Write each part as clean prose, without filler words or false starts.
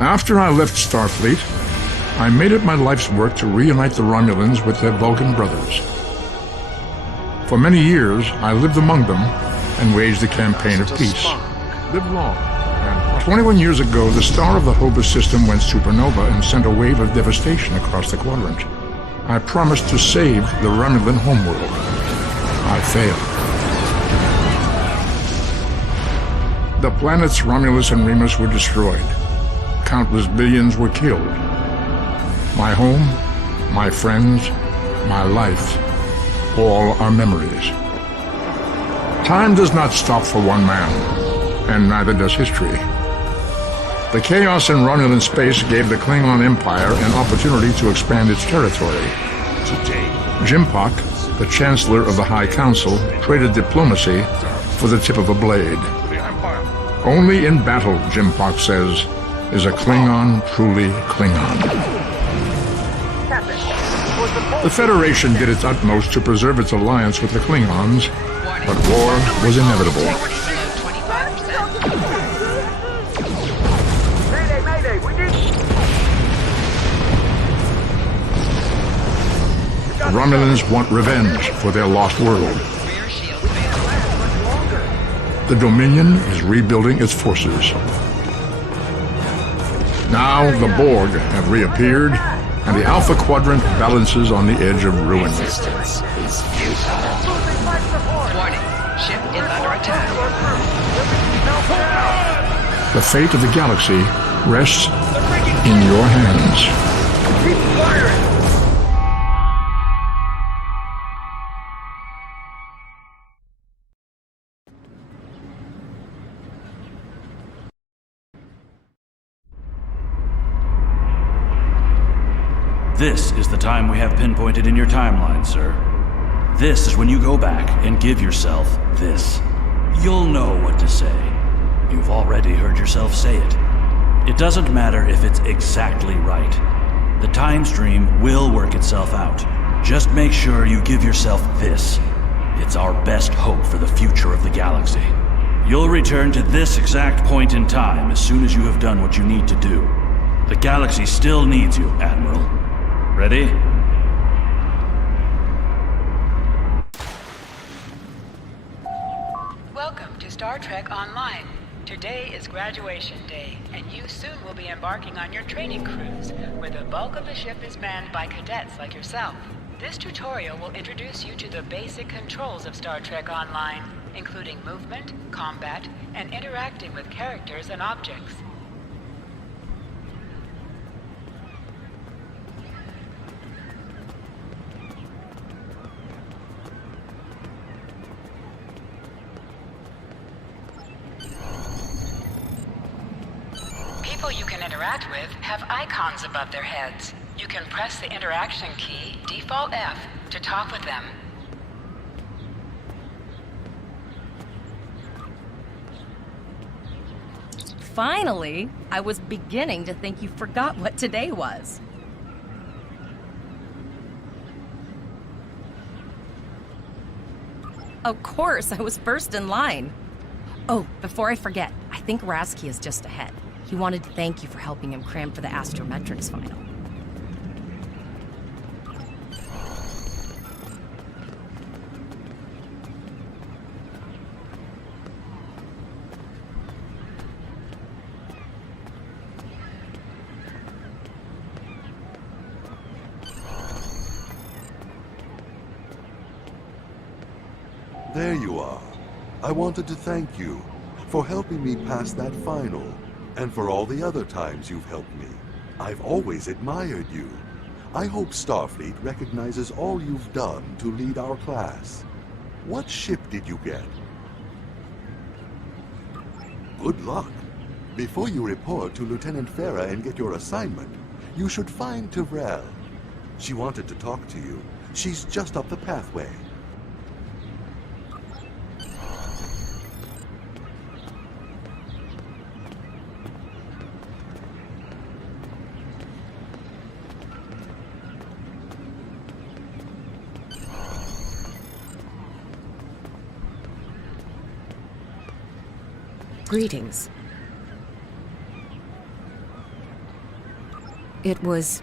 After I left Starfleet, I made it my life's work to reunite the Romulans with their Vulcan brothers. For many years, I lived among them and waged a campaign of peace. Live long. And 21 years ago, the star of the Hobus system went supernova and sent a wave of devastation across the quadrant. I promised to save the Romulan homeworld. I failed. The planets Romulus and Remus were destroyed. Countless billions were killed. My home, my friends, my life, all are memories. Time does not stop for one man, and neither does history. The chaos in Romulan space gave the Klingon Empire an opportunity to expand its territory. Today, Jimpak, the Chancellor of the High Council, traded diplomacy for the tip of a blade. Only in battle, Jimpak says, is a Klingon truly Klingon. The Federation did its utmost to preserve its alliance with the Klingons, but war was inevitable. The Romulans want revenge for their lost world. The Dominion is rebuilding its forces. Now the Borg have reappeared, and the Alpha Quadrant balances on the edge of ruin. Resistance is futile. Warning, ship is under attack. The fate of the galaxy rests in your hands. Keep firing! This is the time we have pinpointed in your timeline, sir. This is when you go back and give yourself this. You'll know what to say. You've already heard yourself say it. It doesn't matter if it's exactly right. The time stream will work itself out. Just make sure you give yourself this. It's our best hope for the future of the galaxy. You'll return to this exact point in time as soon as you have done what you need to do. The galaxy still needs you, Admiral. Ready? Welcome to Star Trek Online. Today is graduation day, and you soon will be embarking on your training cruise, where the bulk of the ship is manned by cadets like yourself. This tutorial will introduce you to the basic controls of Star Trek Online, including movement, combat, and interacting with characters and objects. People you can interact with have icons above their heads. You can press the interaction key, default F, to talk with them. Finally, I was beginning to think you forgot what today was. Of course, I was first in line. Oh, before I forget, I think Rasky is just ahead. He wanted to thank you for helping him cram for the astrometrics final. There you are. I wanted to thank you for helping me pass that final, and for all the other times you've helped me. I've always admired you. I hope Starfleet recognizes all you've done to lead our class. What ship did you get? Good luck. Before you report to Lieutenant Farah and get your assignment, you should find Tyrell. She wanted to talk to you. She's just up the pathway. Greetings. It was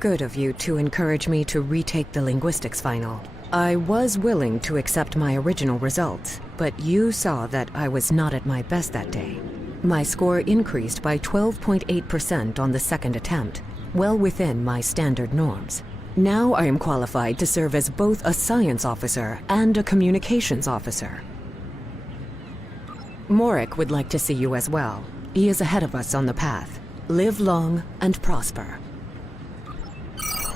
good of you to encourage me to retake the linguistics final. I was willing to accept my original results, but you saw that I was not at my best that day. My score increased by 12.8% on the second attempt, well within my standard norms. Now I am qualified to serve as both a science officer and a communications officer. Morik would like to see you as well. He is ahead of us on the path. Live long and prosper.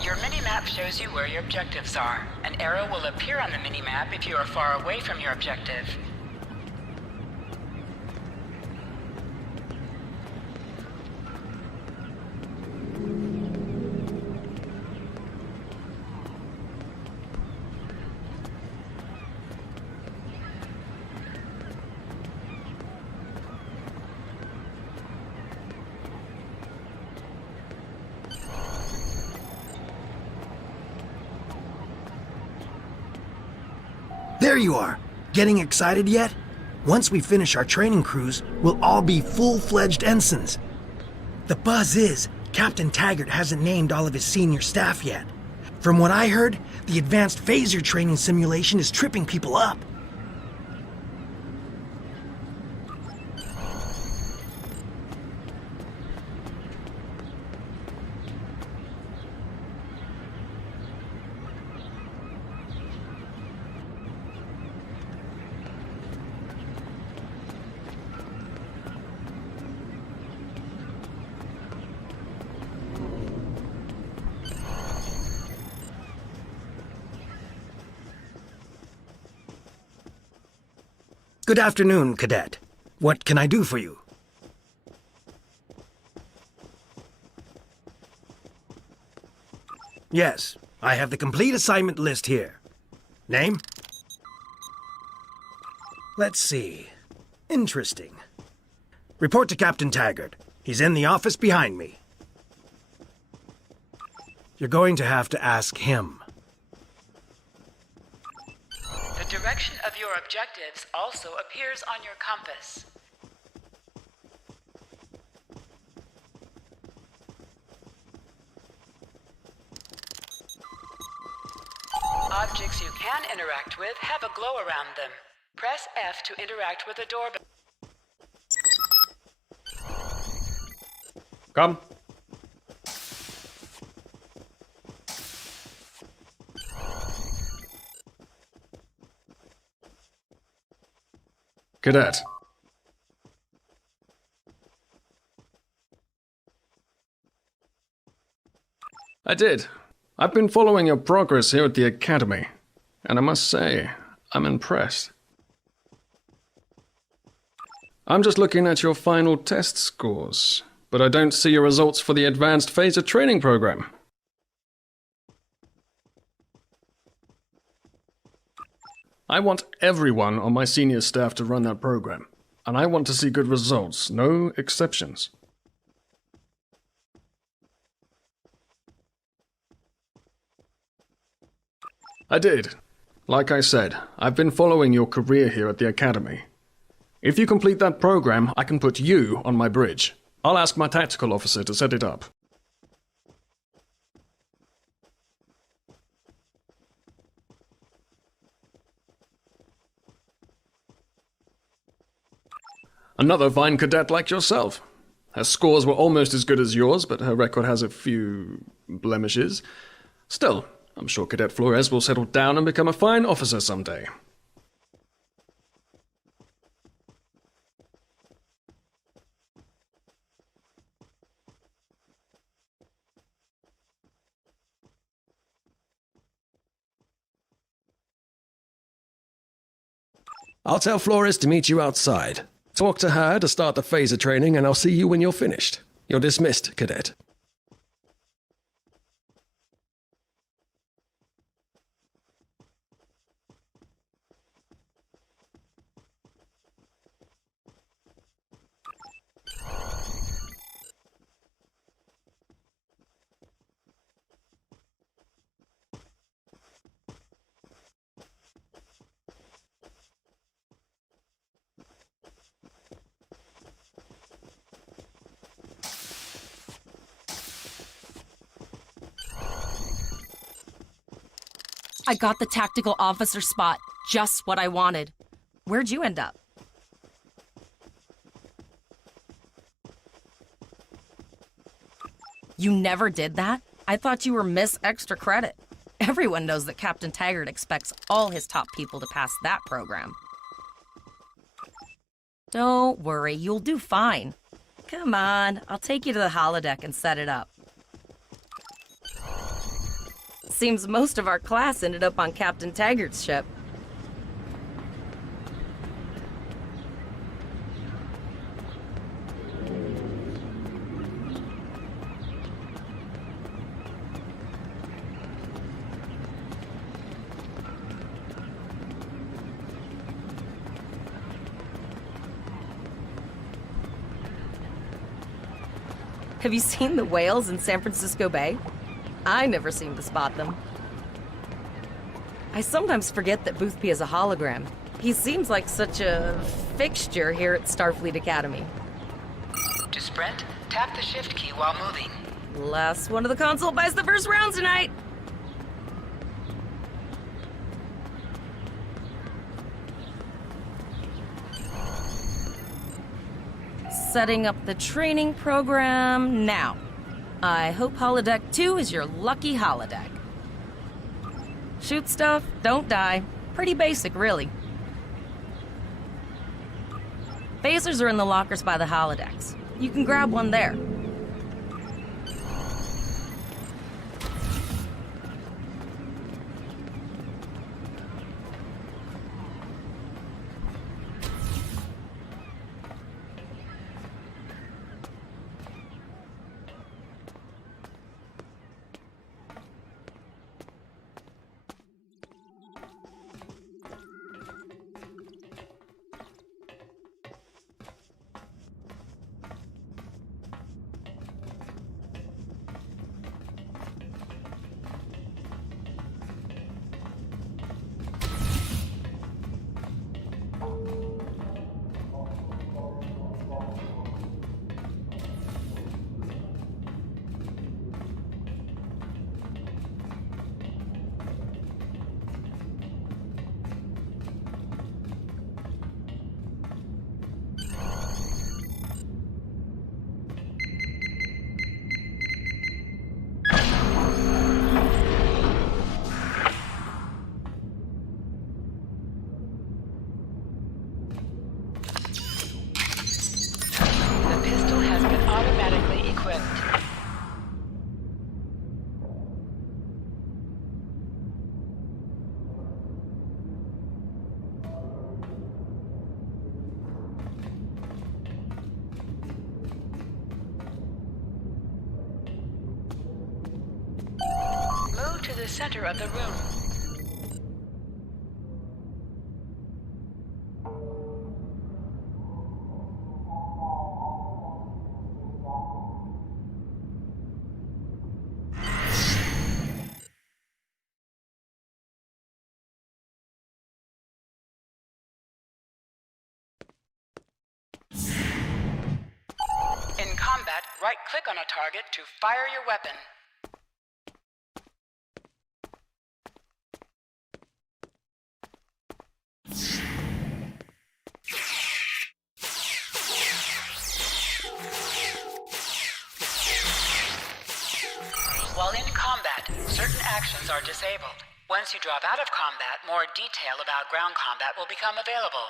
Your minimap shows you where your objectives are. An arrow will appear on the minimap if you are far away from your objective. There you are! Getting excited yet? Once we finish our training cruise, we'll all be full-fledged ensigns. The buzz is, Captain Taggart hasn't named all of his senior staff yet. From what I heard, the advanced phaser training simulation is tripping people up. Good afternoon, Cadet. What can I do for you? Yes, I have the complete assignment list here. Name? Let's see. Interesting. Report to Captain Taggart. He's in the office behind me. You're going to have to ask him. The direction of your objectives also appears on your compass. Objects you can interact with have a glow around them. Press F to interact with a doorbell. Come. Cadet. I did. I've been following your progress here at the Academy, and I must say, I'm impressed. I'm just looking at your final test scores, but I don't see your results for the Advanced Phaser Training Program. I want everyone on my senior staff to run that program, and I want to see good results, no exceptions. I did. Like I said, I've been following your career here at the Academy. If you complete that program, I can put you on my bridge. I'll ask my tactical officer to set it up. Another fine cadet like yourself. Her scores were almost as good as yours, but her record has a few blemishes. Still, I'm sure Cadet Flores will settle down and become a fine officer someday. I'll tell Flores to meet you outside. Talk to her to start the phaser training, and I'll see you when you're finished. You're dismissed, Cadet. I got the tactical officer spot. Just what I wanted. Where'd you end up? You never did that? I thought you were Miss Extra Credit. Everyone knows that Captain Taggart expects all his top people to pass that program. Don't worry, you'll do fine. Come on, I'll take you to the holodeck and set it up. Seems most of our class ended up on Captain Taggart's ship. Have you seen the whales in San Francisco Bay? I never seem to spot them. I sometimes forget that Boothby is a hologram. He seems like such a fixture here at Starfleet Academy. To sprint, tap the shift key while moving. Last one of the console buys the first round tonight. Setting up the training program now. I hope Holodeck 2 is your lucky holodeck. Shoot stuff, don't die. Pretty basic, really. Phasers are in the lockers by the holodecks. You can grab one there. To the center of the room. In combat, right-click on a target to fire your weapon. While in combat, certain actions are disabled. Once you drop out of combat, more detail about ground combat will become available.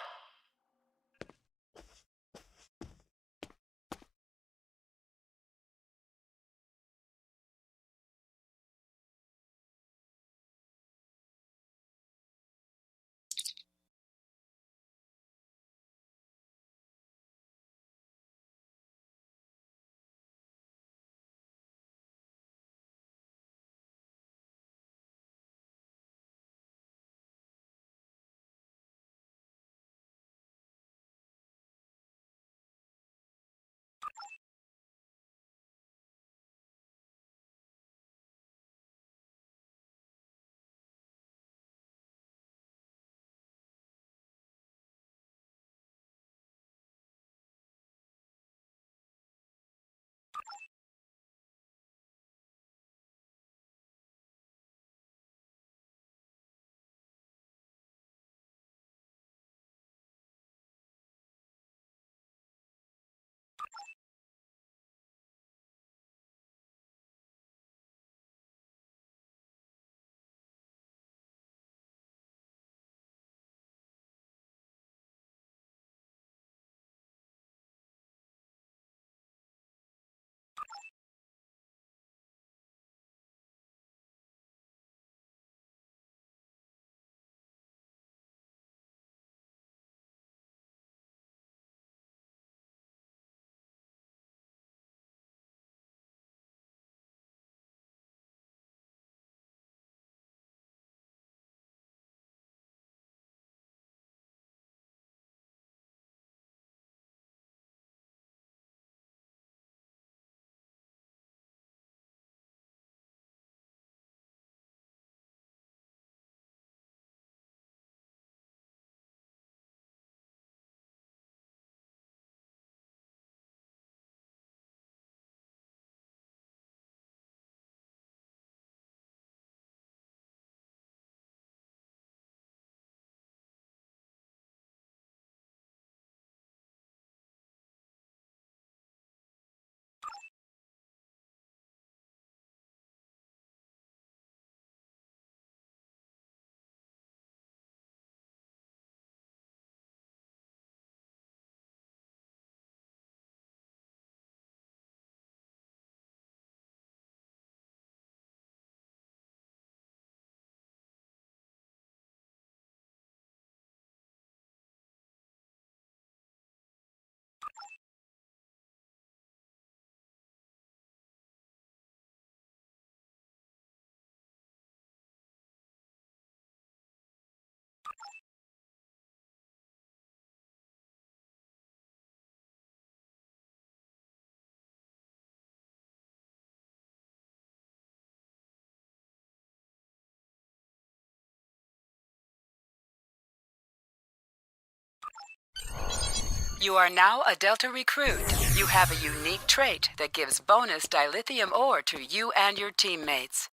You are now a Delta recruit. You have a unique trait that gives bonus dilithium ore to you and your teammates.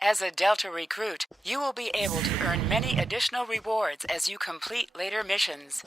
As a Delta recruit, you will be able to earn many additional rewards as you complete later missions.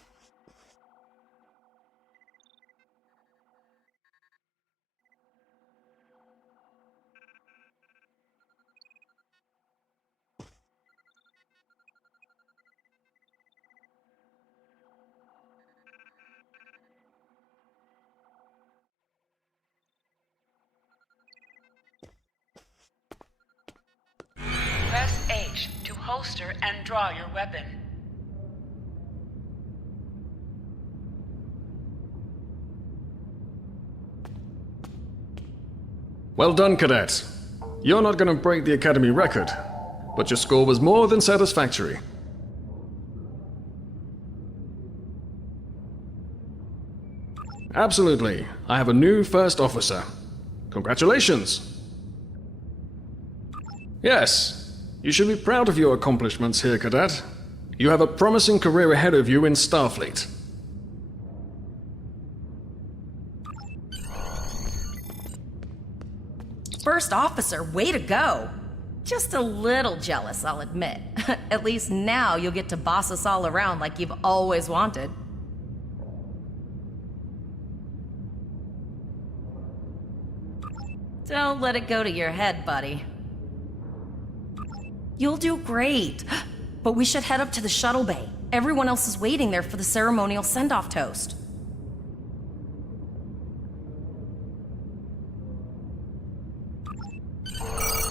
Press H to holster and draw your weapon. Well done, Cadet. You're not going to break the Academy record, but your score was more than satisfactory. Absolutely. I have a new first officer. Congratulations! Yes, you should be proud of your accomplishments here, Cadet. You have a promising career ahead of you in Starfleet. First officer, way to go! Just a little jealous, I'll admit. At least now you'll get to boss us all around like you've always wanted. Don't let it go to your head, buddy. You'll do great. But we should head up to the shuttle bay. Everyone else is waiting there for the ceremonial send-off toast.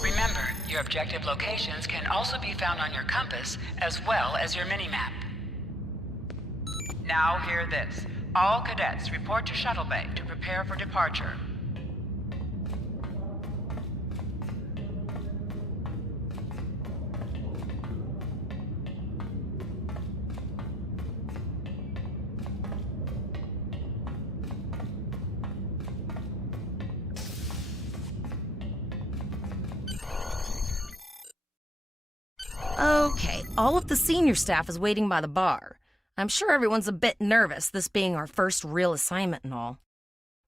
Remember, your objective locations can also be found on your compass as well as your minimap. Now hear this. All cadets report to shuttle bay to prepare for departure. Okay, all of the senior staff is waiting by the bar. I'm sure everyone's a bit nervous, this being our first real assignment and all.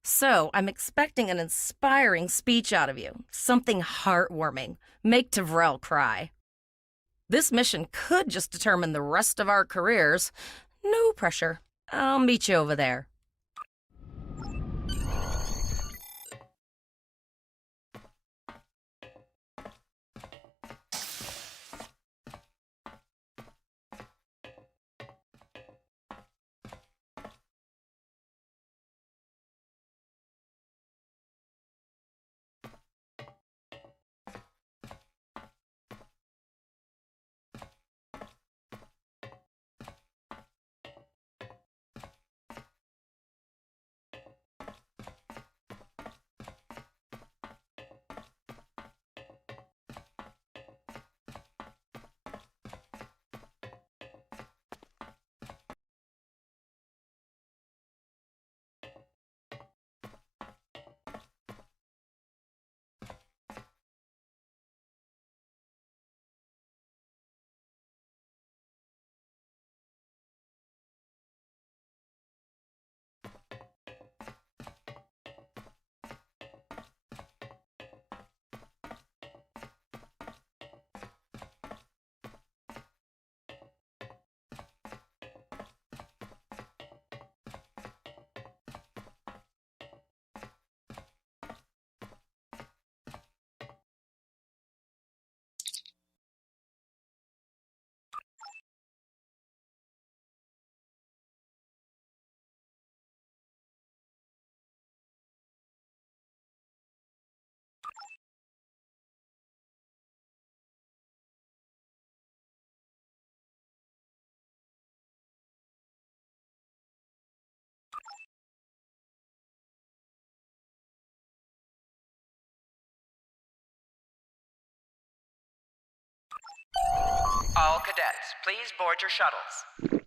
So, I'm expecting an inspiring speech out of you. Something heartwarming. Make Tavrel cry. This mission could just determine the rest of our careers. No pressure. I'll meet you over there. All cadets, please board your shuttles.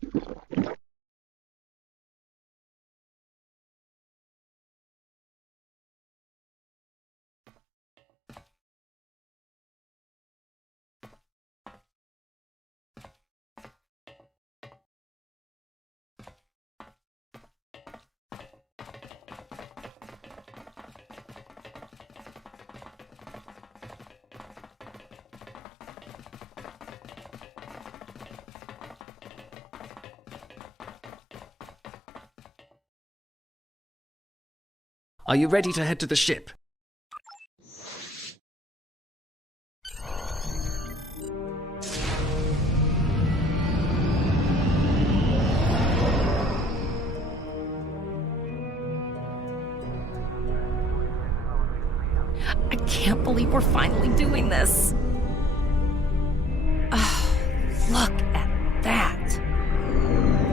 Are you ready to head to the ship? I can't believe we're finally doing this. Oh, look at that.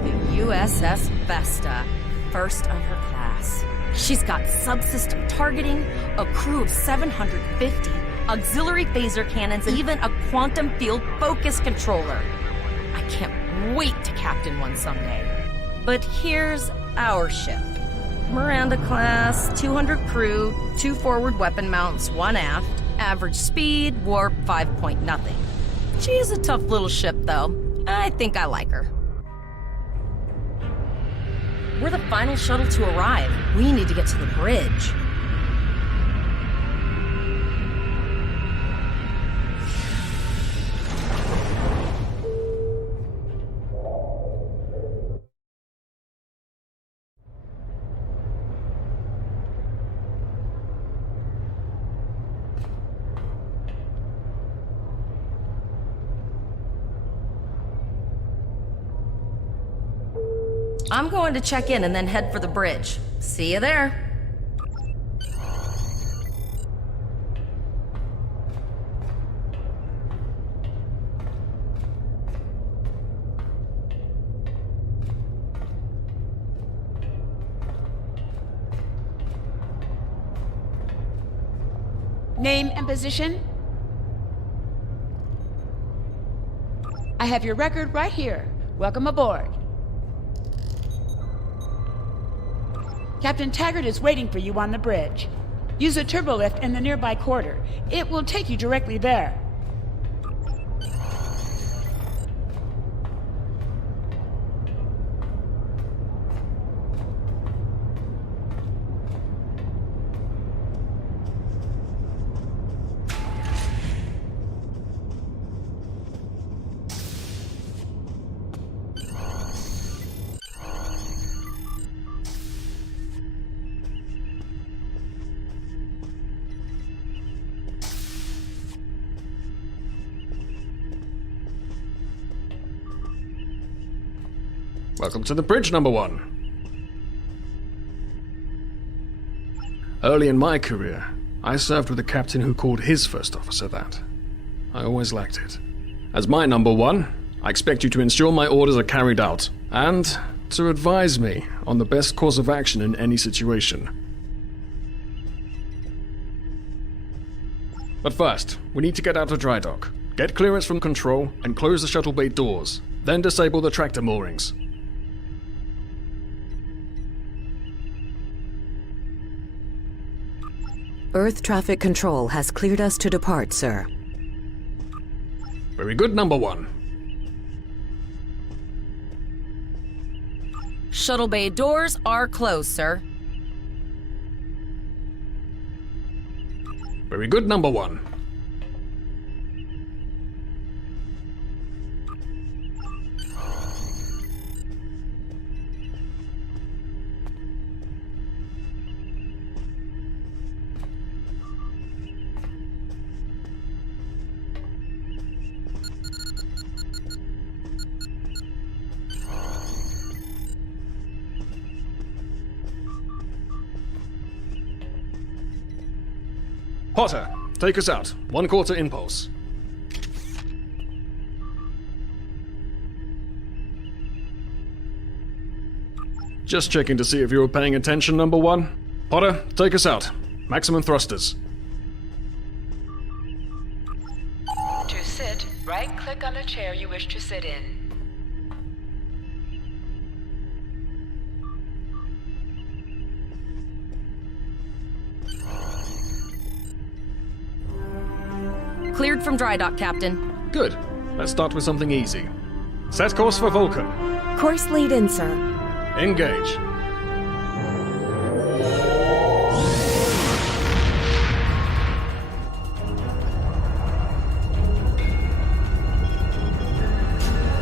The USS Vesta, first of her class. She's got subsystem targeting, a crew of 750, auxiliary phaser cannons, and even a quantum field focus controller. I can't wait to captain one someday. But here's our ship. Miranda class, 200 crew, 2 forward weapon mounts, 1 aft, average speed, warp 5.0. She's a tough little ship, though. I think I like her. We're the final shuttle to arrive. We need to get to the bridge. I'm going to check in and then head for the bridge. See you there. Name and position? I have your record right here. Welcome aboard. Captain Taggart is waiting for you on the bridge. Use a turbolift in the nearby quarter. It will take you directly there. Welcome to the bridge, number 1. Early in my career, I served with a captain who called his first officer that. I always liked it. As my number 1, I expect you to ensure my orders are carried out, and to advise me on the best course of action in any situation. But first, we need to get out of dry dock, get clearance from control, and close the shuttle bay doors, then disable the tractor moorings. Earth traffic control has cleared us to depart, sir. Very good, number 1. Shuttle bay doors are closed, sir. Very good, number 1. Potter, take us out. 1/4 impulse. Just checking to see if you were paying attention, number 1. Potter, take us out. Maximum thrusters. To sit, right-click on the chair you wish to sit in. Cleared from dry dock, Captain. Good. Let's start with something easy. Set course for Vulcan. Course lead in, sir. Engage.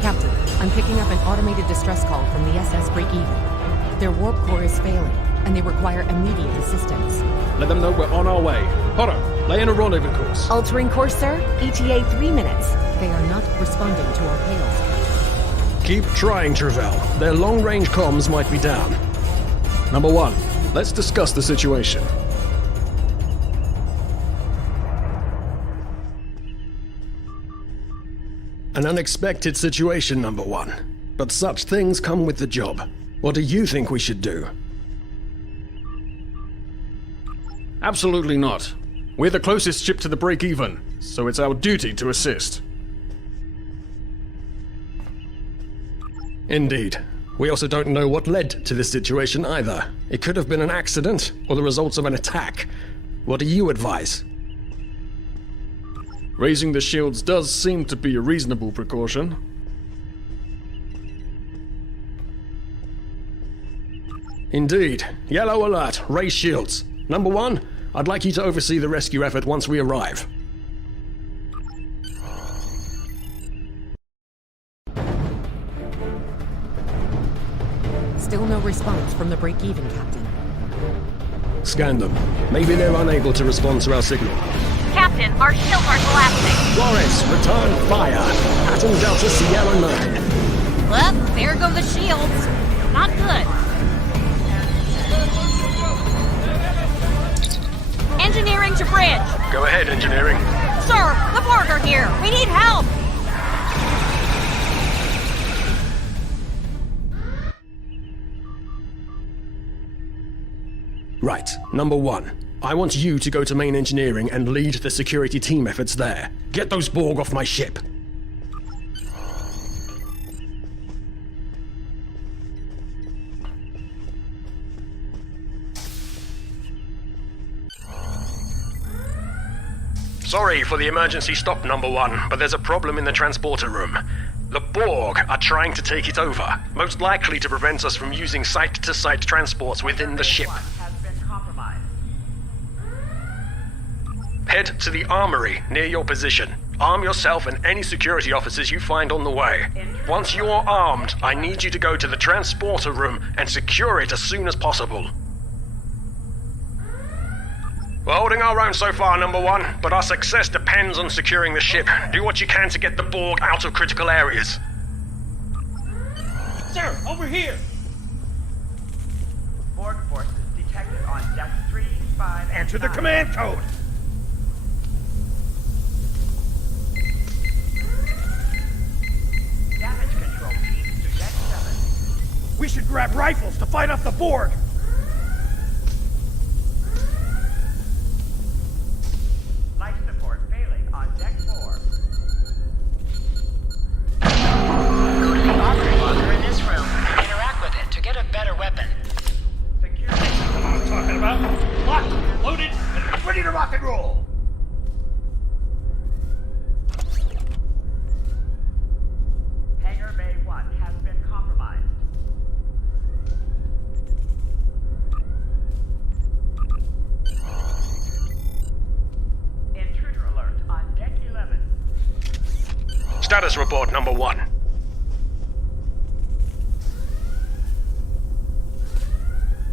Captain, I'm picking up an automated distress call from the SS Break-Even. Their warp core is failing, and they require immediate assistance. Let them know we're on our way. Potter, lay in a rendezvous course. Altering course, sir. ETA 3 minutes. They are not responding to our hails. Keep trying, Travell. Their long-range comms might be down. Number 1, let's discuss the situation. An unexpected situation, number 1. But such things come with the job. What do you think we should do? Absolutely not. We're the closest ship to the break-even, so it's our duty to assist. Indeed. We also don't know what led to this situation either. It could have been an accident, or the results of an attack. What do you advise? Raising the shields does seem to be a reasonable precaution. Indeed. Yellow alert. Raise shields. Number 1, I'd like you to oversee the rescue effort once we arrive. Still no response from the break-even, Captain. Scan them. Maybe they're unable to respond to our signal. Captain, our shields are collapsing. Flores, return fire. Pattern Delta Sierra 9. Well, there go the shields. Not good. Engineering to bridge. Go ahead, engineering. Sir, the Borg are here. We need help. Right. Number 1. I want you to go to main engineering and lead the security team efforts there. Get those Borg off my ship. Sorry for the emergency stop, number 1, but there's a problem in the transporter room. The Borg are trying to take it over, most likely to prevent us from using site-to-site transports within the ship. Head to the armory near your position. Arm yourself and any security officers you find on the way. Once you're armed, I need you to go to the transporter room and secure it as soon as possible. We're holding our own so far, number 1, but our success depends on securing the ship. Do what you can to get the Borg out of critical areas. Sir, over here! Borg forces detected on deck 3, 5, and Enter the 9. command code! Damage control teams to deck 7. We should grab rifles to fight off the Borg! Life support failing on deck 4. Go to the armory locker in this room and interact with it to get a better weapon. Security. That's what I'm talking about. Locked, loaded, and ready to rock and roll! Hangar Bay 1 has been compromised. Intruder alert on deck 11. Status report number 1.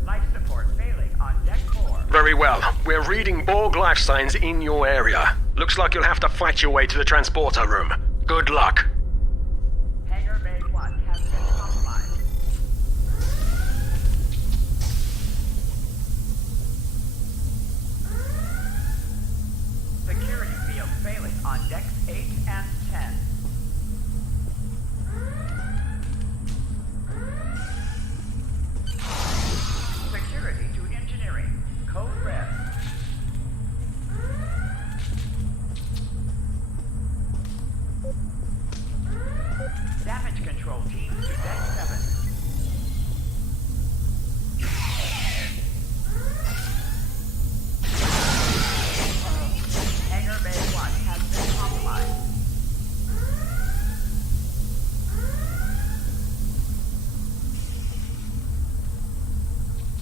Life support failing on deck 4. Very well. We're reading Borg life signs in your area. Looks like you'll have to fight your way to the transporter room. Good luck. Hangar Bay 1 has been compromised. Security field failing on decks 8 and 10. Security to engineering. Code red. Damage control teams to deck 7. Hangar Bay 1 has been compromised.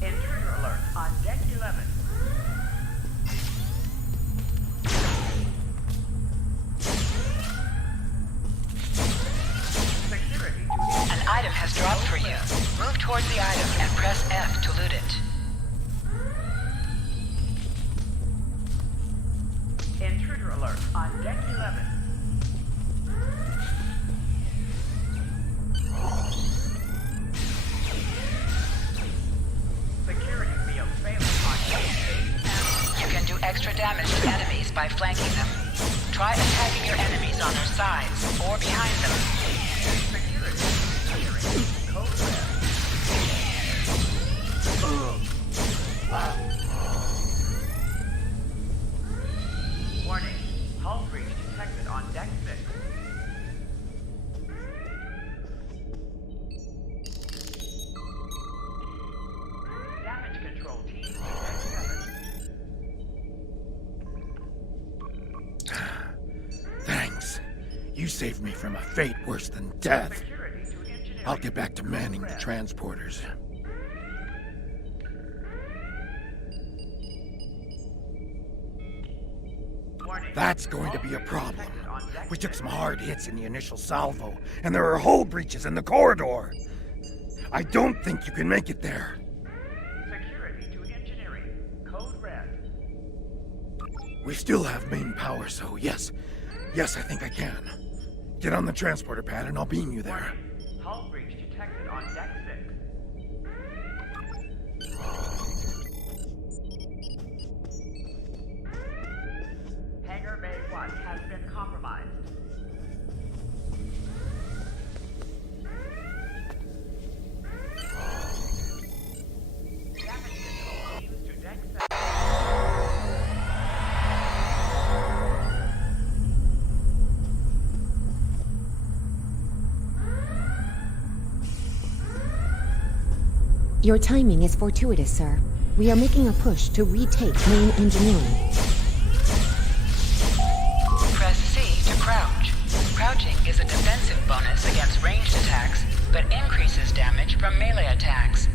Intruder alert on deck 11. Security to An item has dropped for you. Move towards the item and press F to loot it. Intruder alert on deck 11. Security field failing on deck 8 and You can do extra damage to enemies by flanking them. Try attacking your enemies on their sides or behind them. security engineering. Code red. Warning. Hull breach detected on deck 6. Damage control teams to deck 7. Thanks. You saved me from a fate worse than death. Security to engineering. I'll get back to manning the transporters. Warning. That's going to be a problem. We took some hard hits in the initial salvo, and there are hull breaches in the corridor. I don't think you can make it there. Security to engineering. Code red. We still have main power, so yes. Yes, I think I can. Get on the transporter pad and I'll beam you there. Hull breach detected on deck 6. Hangar Bay 1 has been compromised. Damage control teams to deck 7. Your timing is fortuitous, sir. We are making a push to retake main engineering. Press C to crouch. Crouching is a defensive bonus against ranged attacks, but increases damage from melee attacks.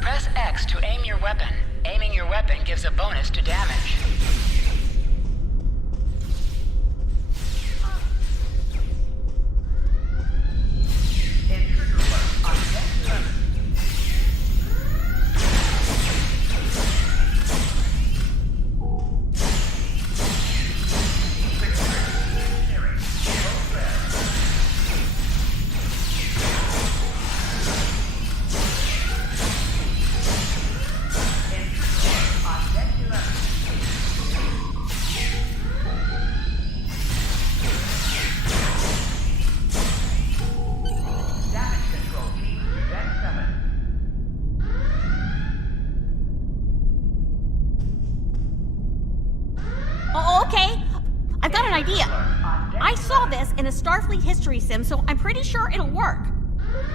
Press X to aim your weapon. Aiming your weapon gives a bonus to damage. Intruder alert on deck 11. Security engineering. Code red. Starfleet history sim, so I'm pretty sure it'll work.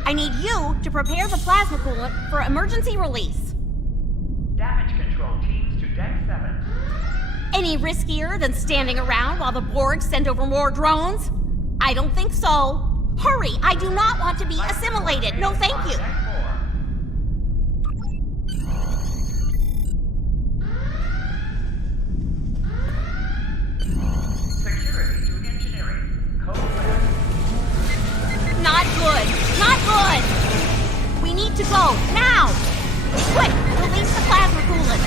I need you to prepare the plasma coolant for emergency release. Damage control teams to Deck 7. Any riskier than standing around while the Borg send over more drones? I don't think so. Hurry, I do not want to be assimilated. No, thank you. Security to engineering. Code red. Not good. Not good. We need to go now. Quick, release the plasma coolant.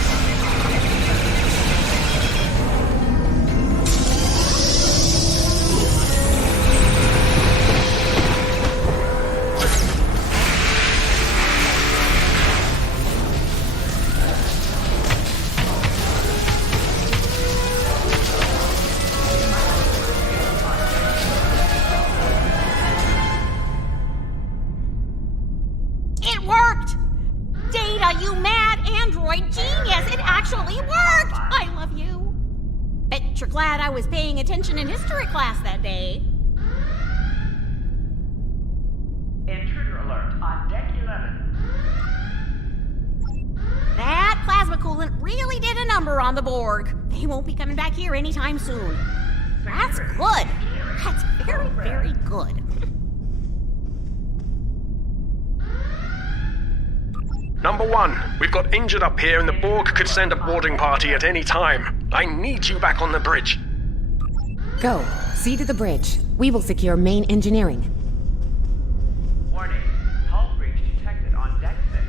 Glad I was paying attention in history class that day. Intruder alert on Deck 11. That plasma coolant really did a number on the Borg. They won't be coming back here anytime soon. That's good. That's very, very good. Number 1, we've got injured up here and the Borg could send a boarding party at any time. I need you back on the bridge. Go. See to the bridge. We will secure main engineering. Warning. Hull breach detected on Deck 6.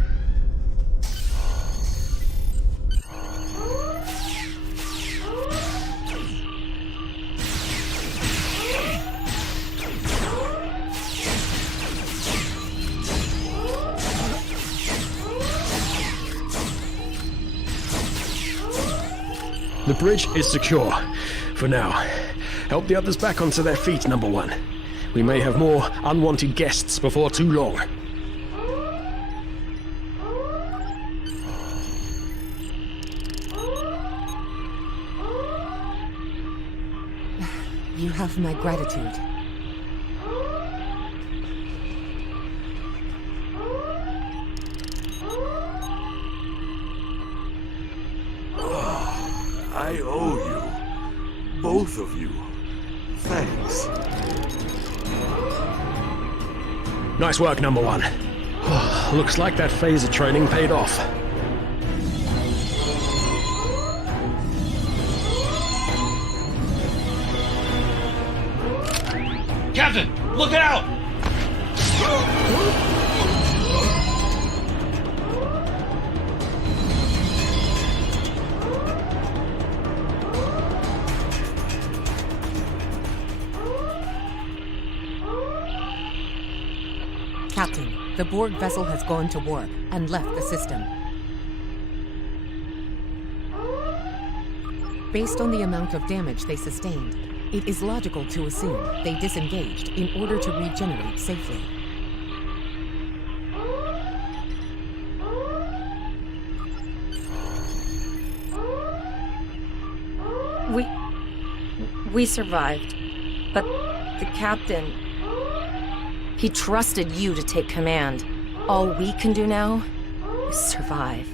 The bridge is secure. For now. Help the others back onto their feet, Number 1. We may have more unwanted guests before too long. You have my gratitude. I owe you. Both of you. Thanks. Nice work, Number 1. Looks like that phaser training paid off. Captain, look out! Captain, the Borg vessel has gone to warp and left the system. Based on the amount of damage they sustained, it is logical to assume they disengaged in order to regenerate safely. We survived, but the captain, he trusted you to take command. All we can do now is survive.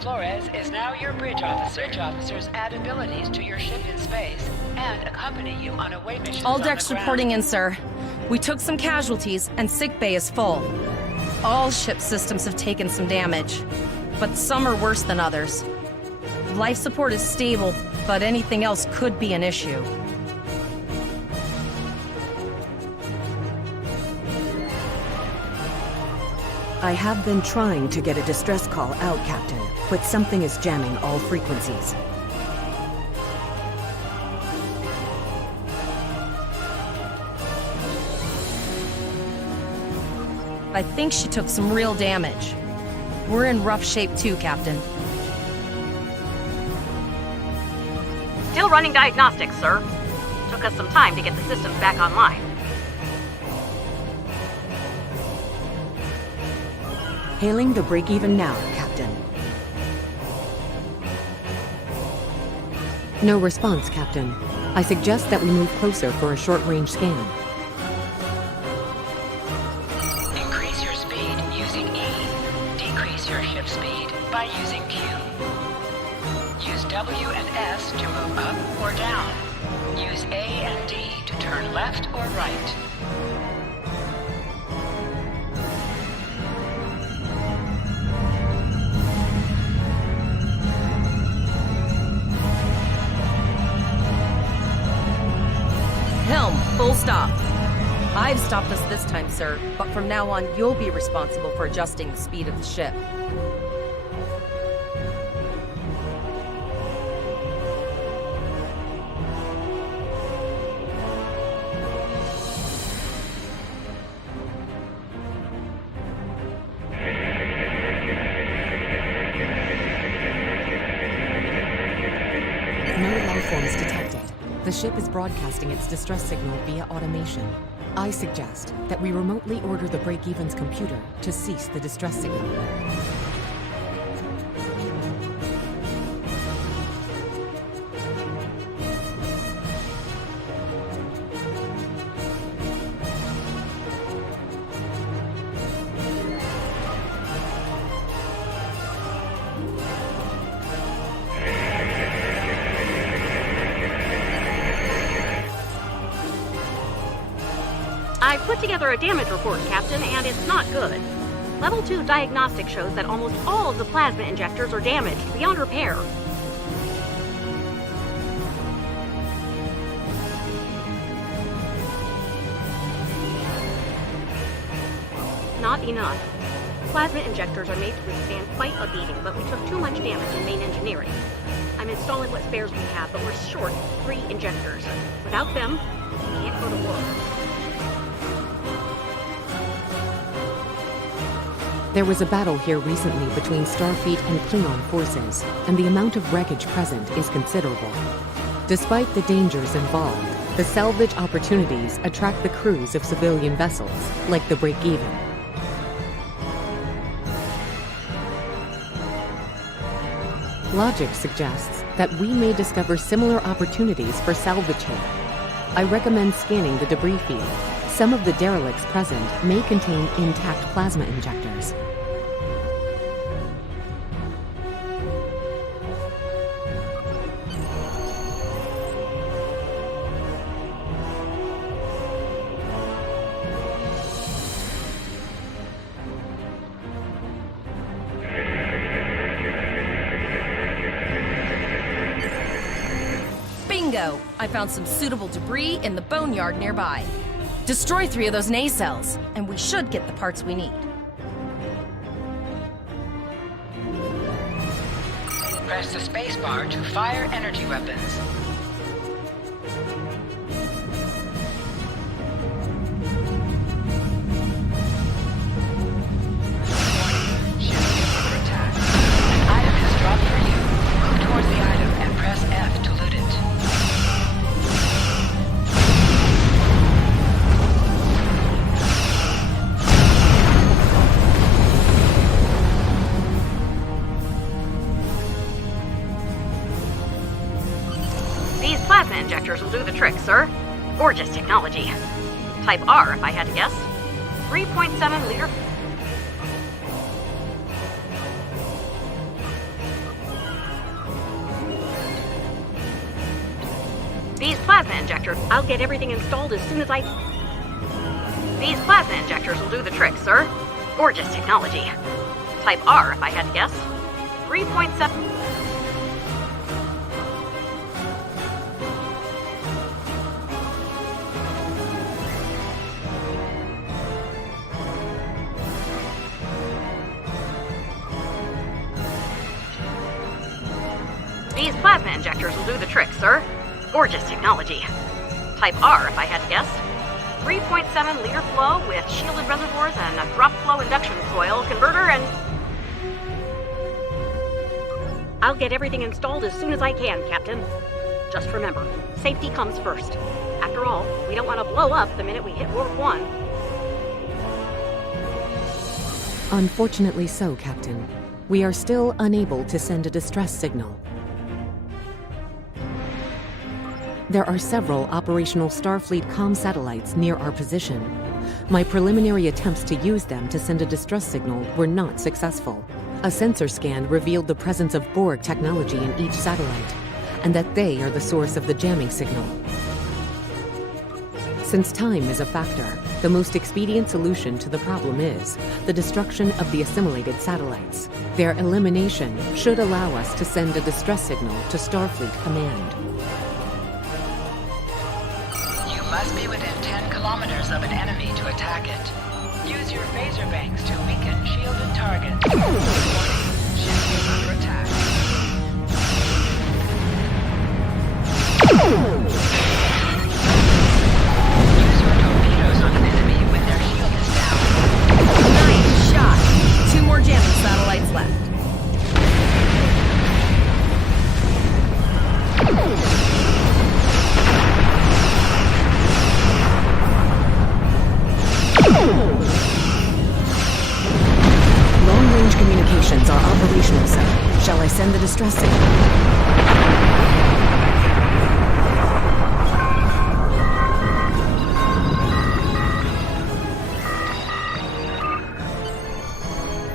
Flores is now your bridge officer. Bridge officers add abilities to your ship in space and accompany you on away missions. All decks reporting in, sir. We took some casualties and sickbay is full. All ship systems have taken some damage, but some are worse than others. Life support is stable, but anything else could be an issue. I have been trying to get a distress call out, Captain, but something is jamming all frequencies. I think she took some real damage. We're in rough shape too, Captain. Still running diagnostics, sir. Took us some time to get the systems back online. Hailing the break-even now, Captain. No response, Captain. I suggest that we move closer for a short-range scan. Increase your speed using E. Decrease your ship speed by using Q. Use W and S to move up or down. Use A and D to turn left or right. Helm, full stop. I've stopped us this time, sir, but from now on, you'll be responsible for adjusting the speed of the ship. No life forms detected. The ship is broadcasting its distress signal via automation. I suggest that we remotely order the break-even's computer to cease the distress signal. I put together a damage report, Captain, and it's not good. Level 2 diagnostic shows that almost all of the plasma injectors are damaged beyond repair. Not enough. Plasma injectors are made to withstand quite a beating, but we took too much damage in main engineering. I'm installing what spares we have, but we're short 3 injectors. Without them, we can't go to war. There was a battle here recently between Starfleet and Klingon forces, and the amount of wreckage present is considerable. Despite the dangers involved, the salvage opportunities attract the crews of civilian vessels, like the Break-Even. Logic suggests that we may discover similar opportunities for salvage here. I recommend scanning the debris field. Some of the derelicts present may contain intact plasma injectors. Bingo! I found some suitable debris in the boneyard nearby. Destroy 3 of those nacelles, and we should get the parts we need. Press the spacebar to fire energy weapons. Ship is under attack. An item has dropped for you. Move towards the item and press F to loot it. Plasma injectors will do the trick, sir. Gorgeous technology. Type R, if I had to guess. 3.7 liter. These plasma injectors, I'll get everything installed as soon as I... These plasma injectors will do the trick, sir. Gorgeous technology. Type R, if I had to guess. 3.7... These plasma injectors will do the trick, sir. Gorgeous technology. Type R, if I had to guess. 3.7 liter flow with shielded reservoirs and a drop flow induction coil converter and... I'll get everything installed as soon as I can, Captain. Just remember, safety comes first. After all, we don't want to blow up the minute we hit Warp 1. Unfortunately so, Captain. We are still unable to send a distress signal. There are several operational Starfleet comm satellites near our position. My preliminary attempts to use them to send a distress signal were not successful. A sensor scan revealed the presence of Borg technology in each satellite, and that they are the source of the jamming signal. Since time is a factor, the most expedient solution to the problem is the destruction of the assimilated satellites. Their elimination should allow us to send a distress signal to Starfleet Command. You must be within 10 kilometers of an enemy to attack it. Use your phaser banks to weaken shielded targets. Ship is under attack. Use your torpedoes on an enemy when their shield is down. Nice shot. 2 more jamming satellites left. Long-range communications are operational, sir. Shall I send the distress signal?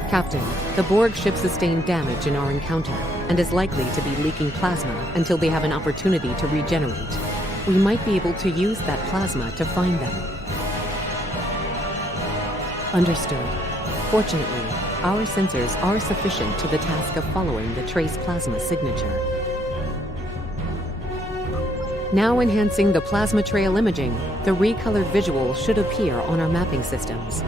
Captain, the Borg ship sustained damage in our encounter and is likely to be leaking plasma until they have an opportunity to regenerate. We might be able to use that plasma to find them. Understood. Fortunately, our sensors are sufficient to the task of following the trace plasma signature. Now enhancing the plasma trail imaging, the recolored visual should appear on our mapping systems.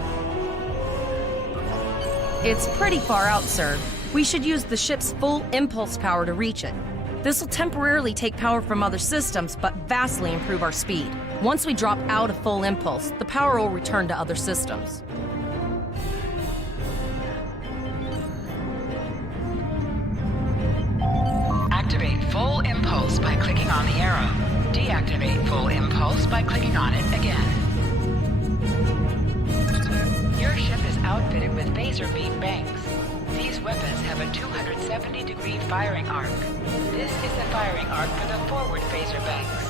It's pretty far out, sir. We should use the ship's full impulse power to reach it. This will temporarily take power from other systems, but vastly improve our speed. Once we drop out of full impulse, the power will return to other systems. Activate full impulse by clicking on the arrow. Deactivate full impulse by clicking on it again. Your ship is outfitted with phaser beam banks. These weapons have a 270-degree firing arc. This is the firing arc for the forward phaser banks.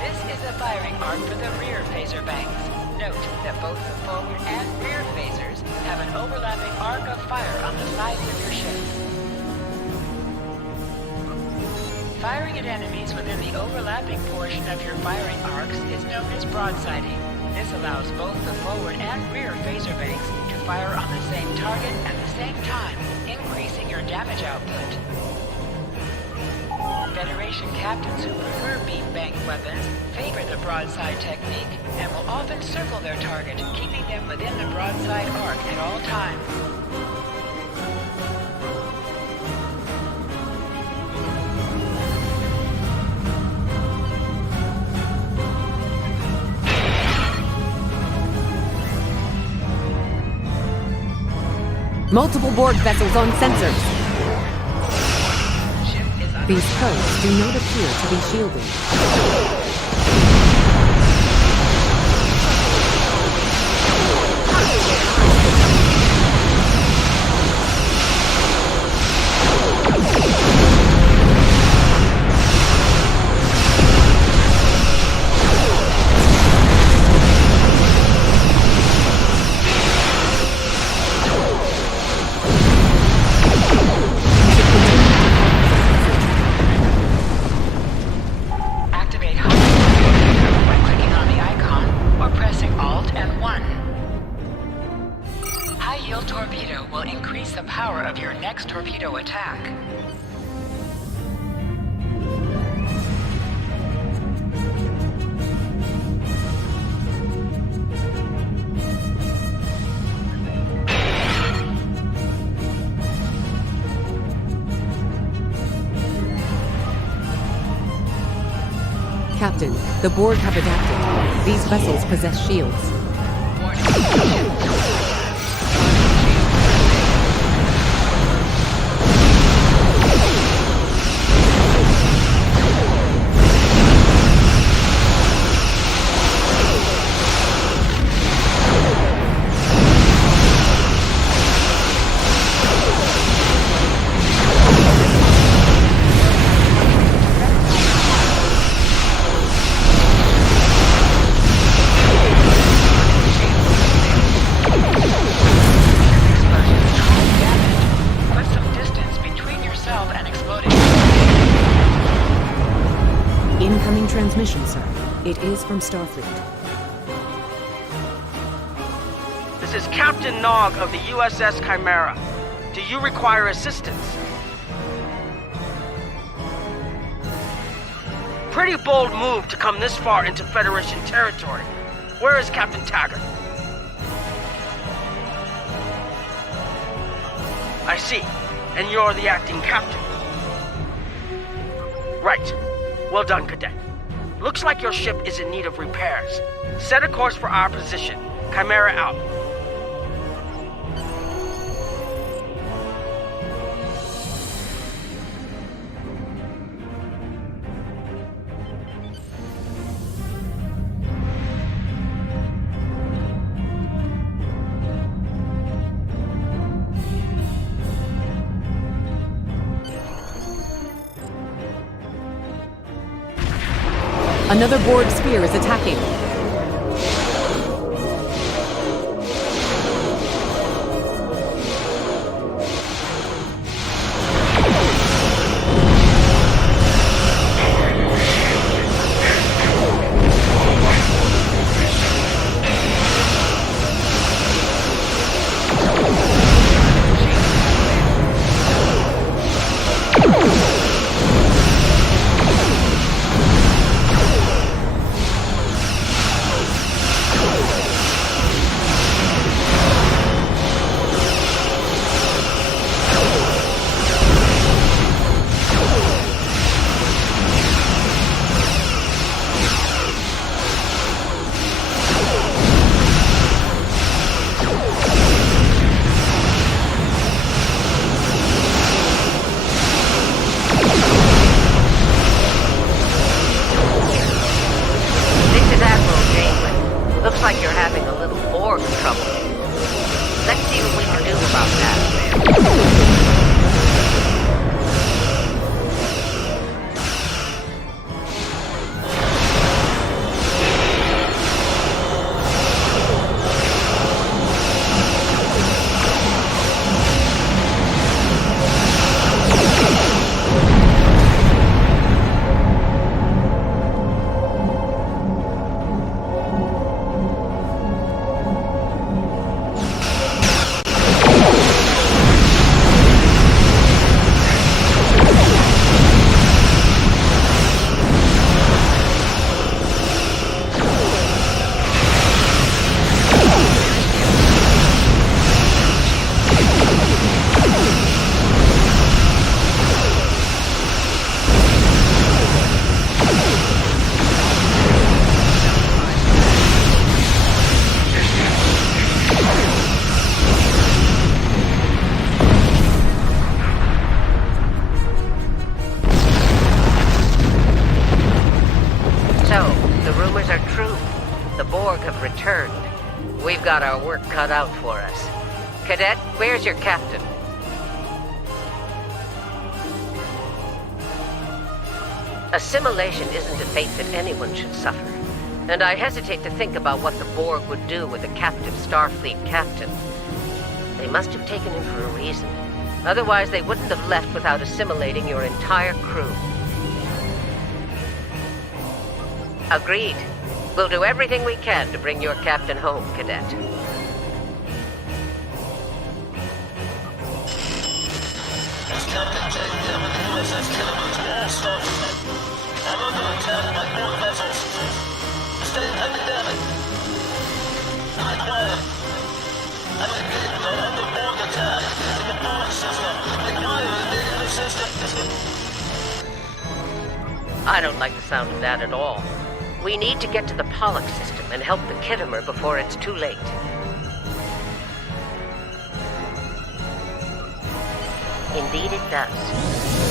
This is the firing arc for the rear phaser banks. Note that both the forward and rear phasers have an overlapping arc of fire on the sides of your ship. Firing at enemies within the overlapping portion of your firing arcs is known as broadsiding. This allows both the forward and rear phaser banks to fire on the same target at the same time, increasing your damage output. Federation captains who prefer beam bank weapons favor the broadside technique and will often circle their target, keeping them within the broadside arc at all times. Multiple Borg vessels on sensors. These probes do not appear to be shielded. Torpedo attack. Captain, the Borg have adapted. These vessels possess shields. Transmission, sir. It is from Starfleet. This is Captain Nog of the USS Chimera. Do you require assistance? Pretty bold move to come this far into Federation territory. Where is Captain Taggart? I see. And you're the acting captain. Right. Well done, Cadet. Looks like your ship is in need of repairs. Set a course for our position. Chimera out. Another Borg sphere is attacking. We've got our work cut out for us. Cadet, where's your captain? Assimilation isn't a fate that anyone should suffer. And I hesitate to think about what the Borg would do with a captive Starfleet captain. They must have taken him for a reason. Otherwise, they wouldn't have left without assimilating your entire crew. Agreed. We'll do everything we can to bring your captain home, Cadet. I don't like the sound of that at all. We need to get to the Pollock system and help the Kittimer before it's too late. Indeed it does.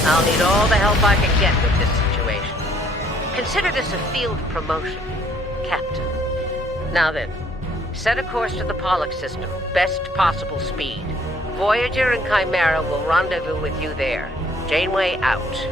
I'll need all the help I can get with this situation. Consider this a field promotion, Captain. Now then, set a course to the Pollock system, best possible speed. Voyager and Chimera will rendezvous with you there. Janeway out.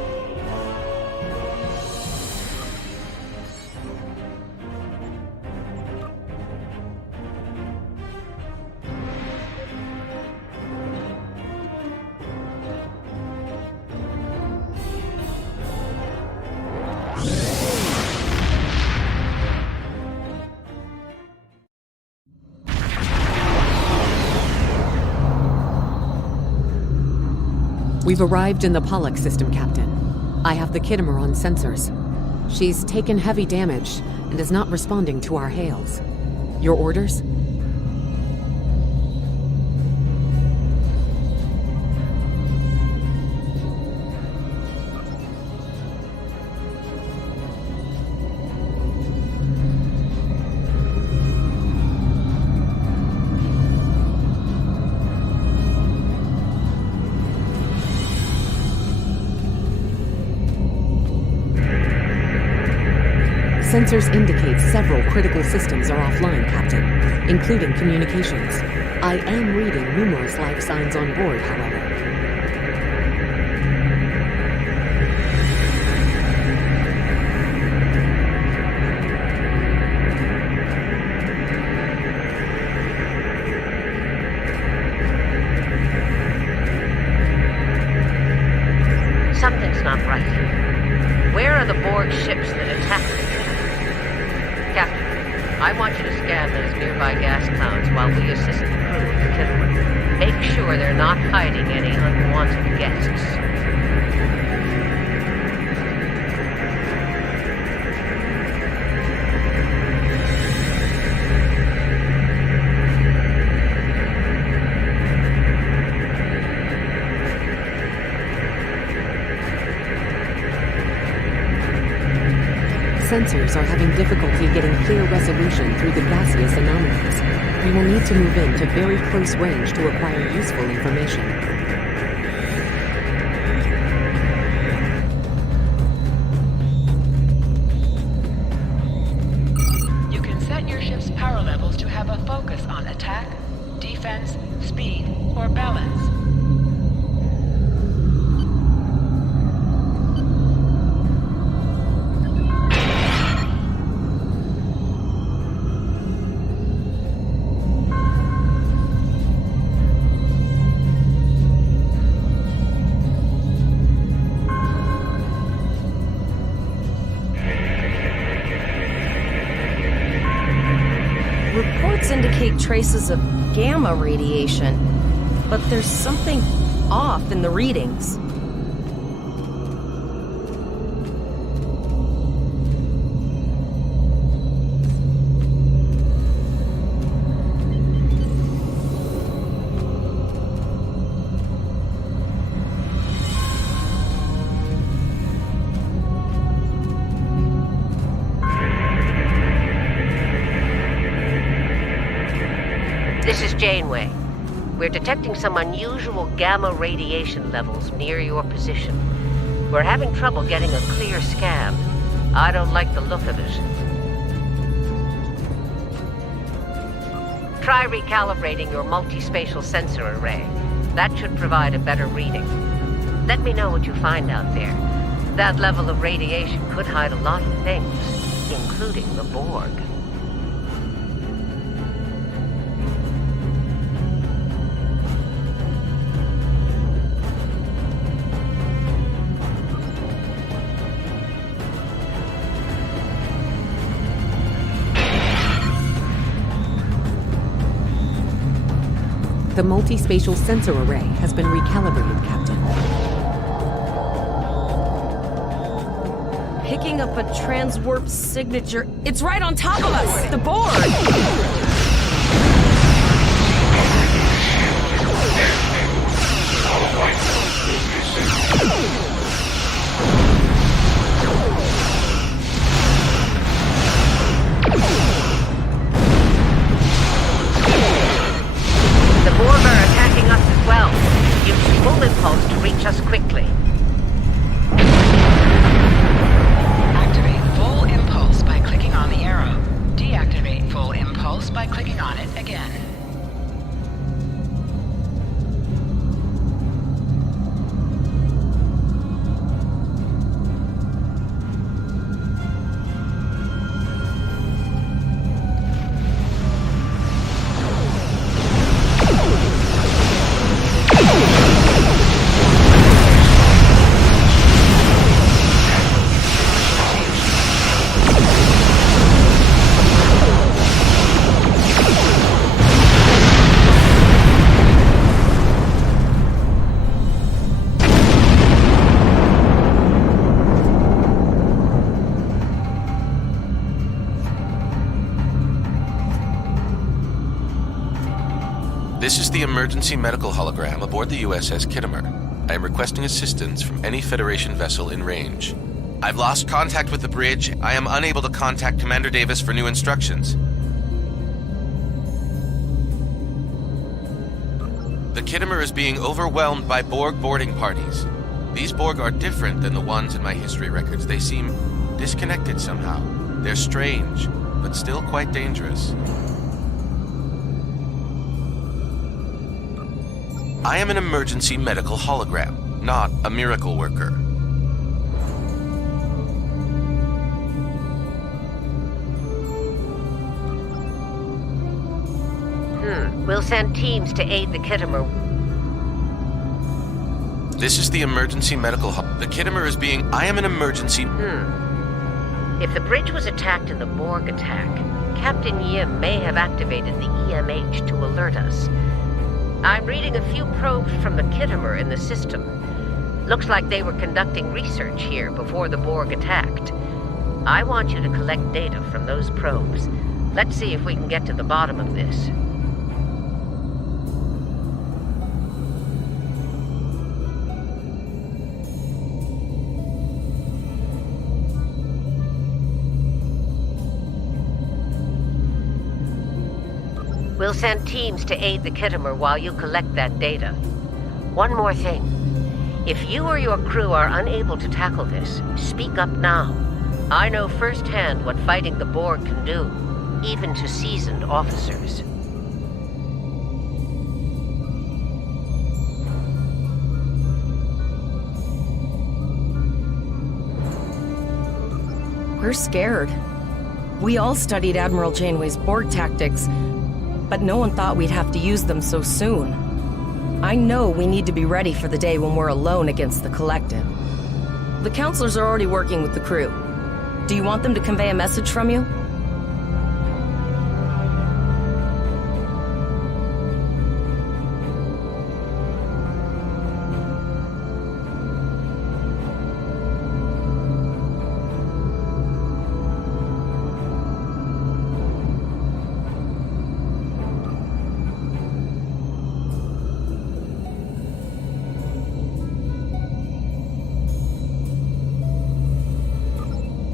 We've arrived in the Pollock system, Captain. I have the Kittimer on sensors. She's taken heavy damage and is not responding to our hails. Your orders? Sensors indicate several critical systems are offline, Captain, including communications. I am reading numerous life signs on board, however. Something's not right here. Where are the Borg ships that attacked the Kittimer? Captain, I want you to scan those nearby gas clouds while we assist the crew of the Kittimer. Make sure they're not hiding any unwanted guests. Sensors are having difficulty getting clear resolution through the gaseous anomalies. We will need to move in to very close range to acquire useful information. You can set your ship's power levels to have a focus on attack, defense, speed, or balance. Indicate traces of gamma radiation, but there's something off in the readings. This is Janeway. We're detecting some unusual gamma radiation levels near your position. We're having trouble getting a clear scan. I don't like the look of it. Try recalibrating your multispatial sensor array. That should provide a better reading. Let me know what you find out there. That level of radiation could hide a lot of things, including the Borg. The multispatial sensor array has been recalibrated, Captain. Picking up a transwarp signature. It's right on top of us! The Borg! This is the emergency medical hologram aboard the USS Kittimer. I am requesting assistance from any Federation vessel in range. I've lost contact with the bridge. I am unable to contact Commander Davis for new instructions. The Kittimer is being overwhelmed by Borg boarding parties. These Borg are different than the ones in my history records. They seem disconnected somehow. They're strange, but still quite dangerous. I am an emergency medical hologram, not a miracle worker. We'll send teams to aid the Kittimer. This is the emergency medical hub. The Kittimer is being... I am an emergency... If the bridge was attacked in the Borg attack, Captain Yim may have activated the EMH to alert us. I'm reading a few probes from the Kittimer in the system. Looks like they were conducting research here before the Borg attacked. I want you to collect data from those probes. Let's see if we can get to the bottom of this. We'll send teams to aid the Kittimer while you collect that data. One more thing. If you or your crew are unable to tackle this, speak up now. I know firsthand what fighting the Borg can do, even to seasoned officers. We're scared. We all studied Admiral Janeway's Borg tactics, but no one thought we'd have to use them so soon. I know we need to be ready for the day when we're alone against the Collective. The counselors are already working with the crew. Do you want them to convey a message from you?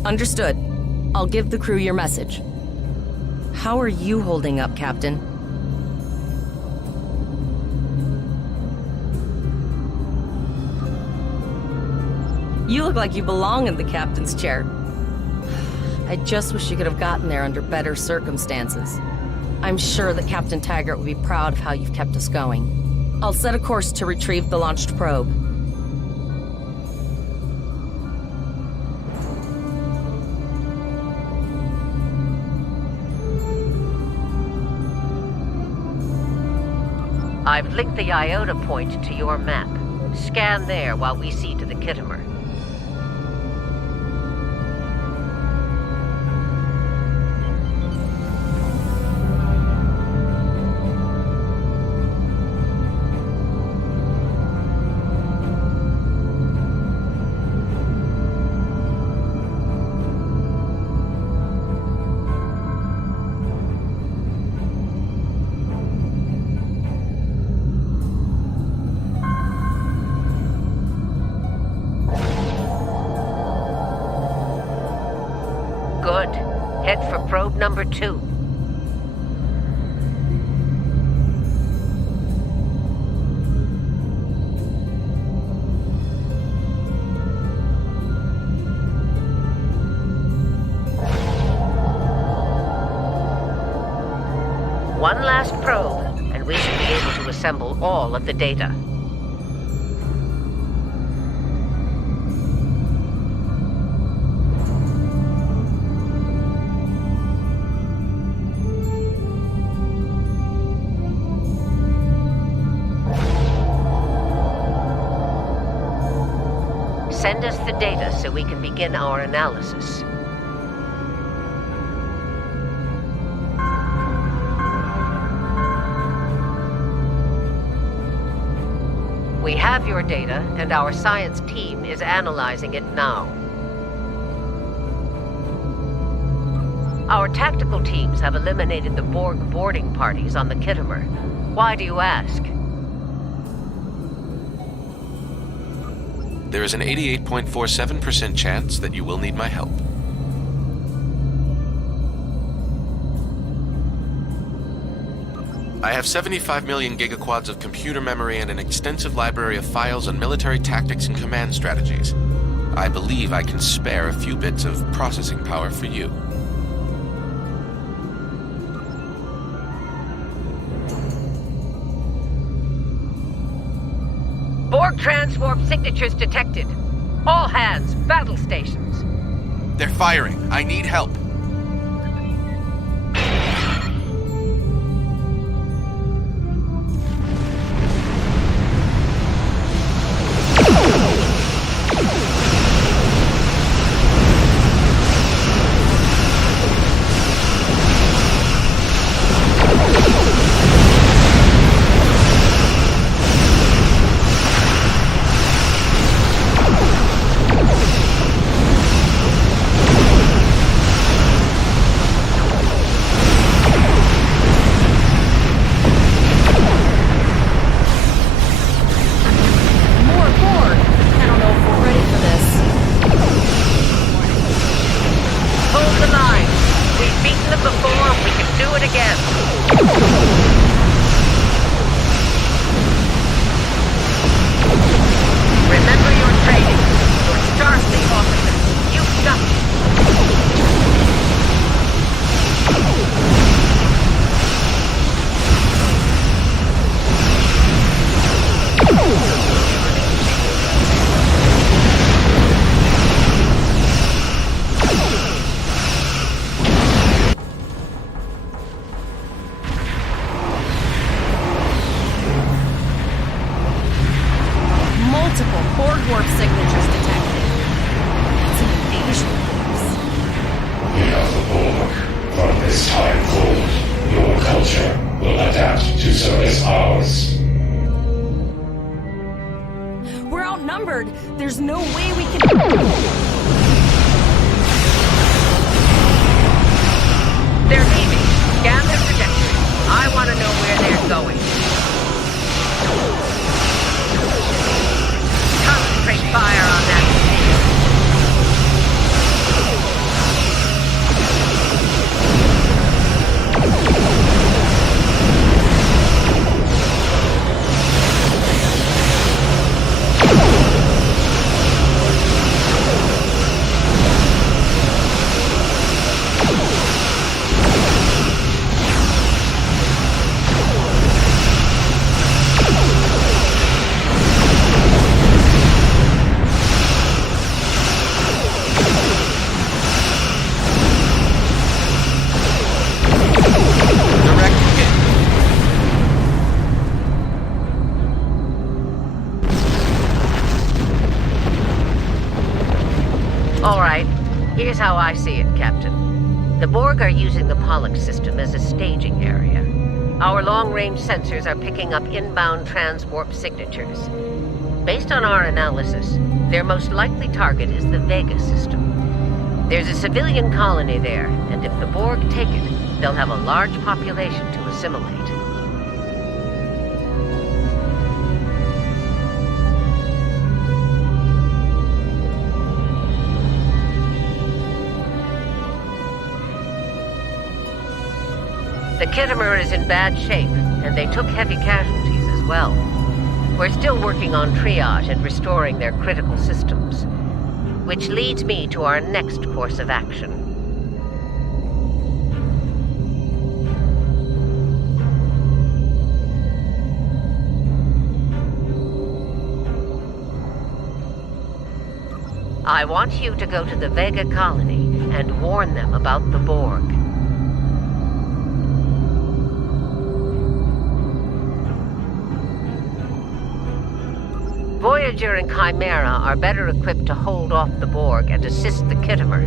Understood. I'll give the crew your message. How are you holding up, Captain? You look like you belong in the captain's chair. I just wish you could have gotten there under better circumstances. I'm sure that Captain Taggart would be proud of how you've kept us going. I'll set a course to retrieve the launched probe. I've linked the Iota point to your map. Scan there while we see to the Kittimer. Good. Head for probe number 2. One last probe, and we should be able to assemble all of the data. Send us the data so we can begin our analysis. We have your data, and our science team is analyzing it now. Our tactical teams have eliminated the Borg boarding parties on the Kittimer. Why do you ask? There is an 88.47% chance that you will need my help. I have 75 million gigaquads of computer memory and an extensive library of files on military tactics and command strategies. I believe I can spare a few bits of processing power for you. Borg transwarp signatures detected. All hands, battle stations. They're firing. I need help. There's no way we can... They're leaving. Scan their trajectory. I want to know where they're going. Concentrate fire on that. Here's how I see it, Captain. The Borg are using the Pollux system as a staging area. Our long-range sensors are picking up inbound transwarp signatures. Based on our analysis, their most likely target is the Vega system. There's a civilian colony there, and if the Borg take it, they'll have a large population to assimilate. The Kittimer is in bad shape, and they took heavy casualties as well. We're still working on triage and restoring their critical systems. Which leads me to our next course of action. I want you to go to the Vega colony and warn them about the Borg. Voyager and Chimera are better equipped to hold off the Borg and assist the Kittimer.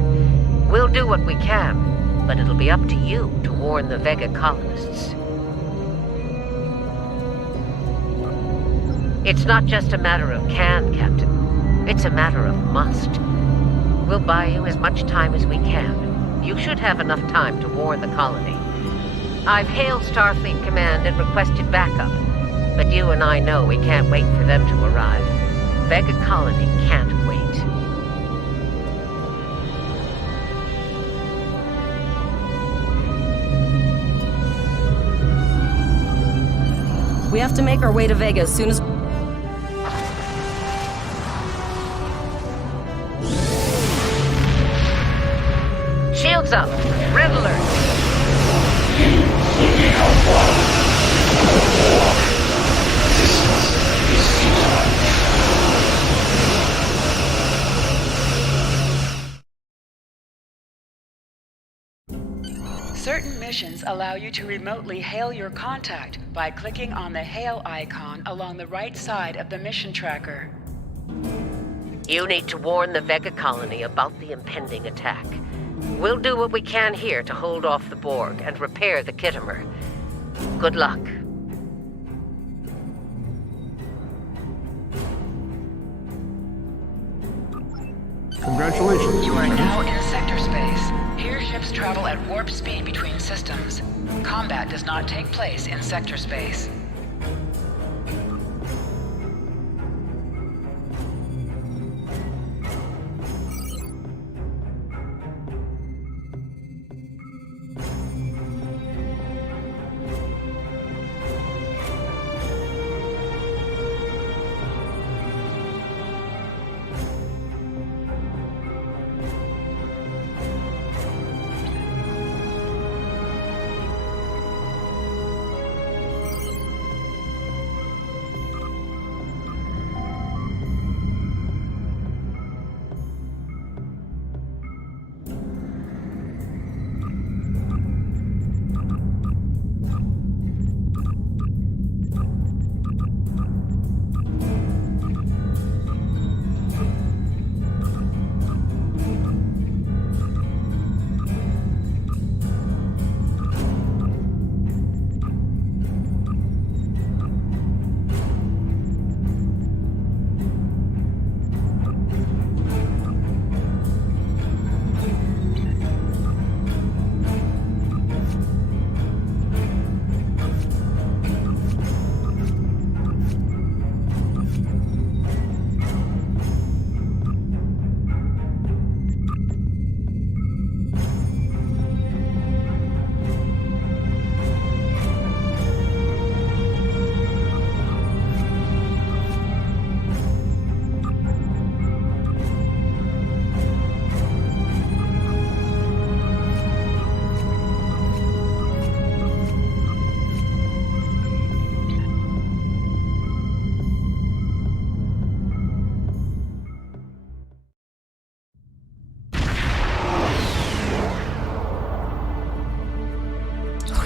We'll do what we can, but it'll be up to you to warn the Vega colonists. It's not just a matter of can, Captain. It's a matter of must. We'll buy you as much time as we can. You should have enough time to warn the colony. I've hailed Starfleet Command and requested backup, but you and I know we can't wait for them to arrive. Vega Colony can't wait. We have to make our way to Vega as soon as... Shields up! Red alert! Certain missions allow you to remotely hail your contact by clicking on the hail icon along the right side of the mission tracker. You need to warn the Vega Colony about the impending attack. We'll do what we can here to hold off the Borg and repair the Kittimer. Good luck. Congratulations. You are now in sector space. Here ships travel at warp speed between systems. Combat does not take place in sector space.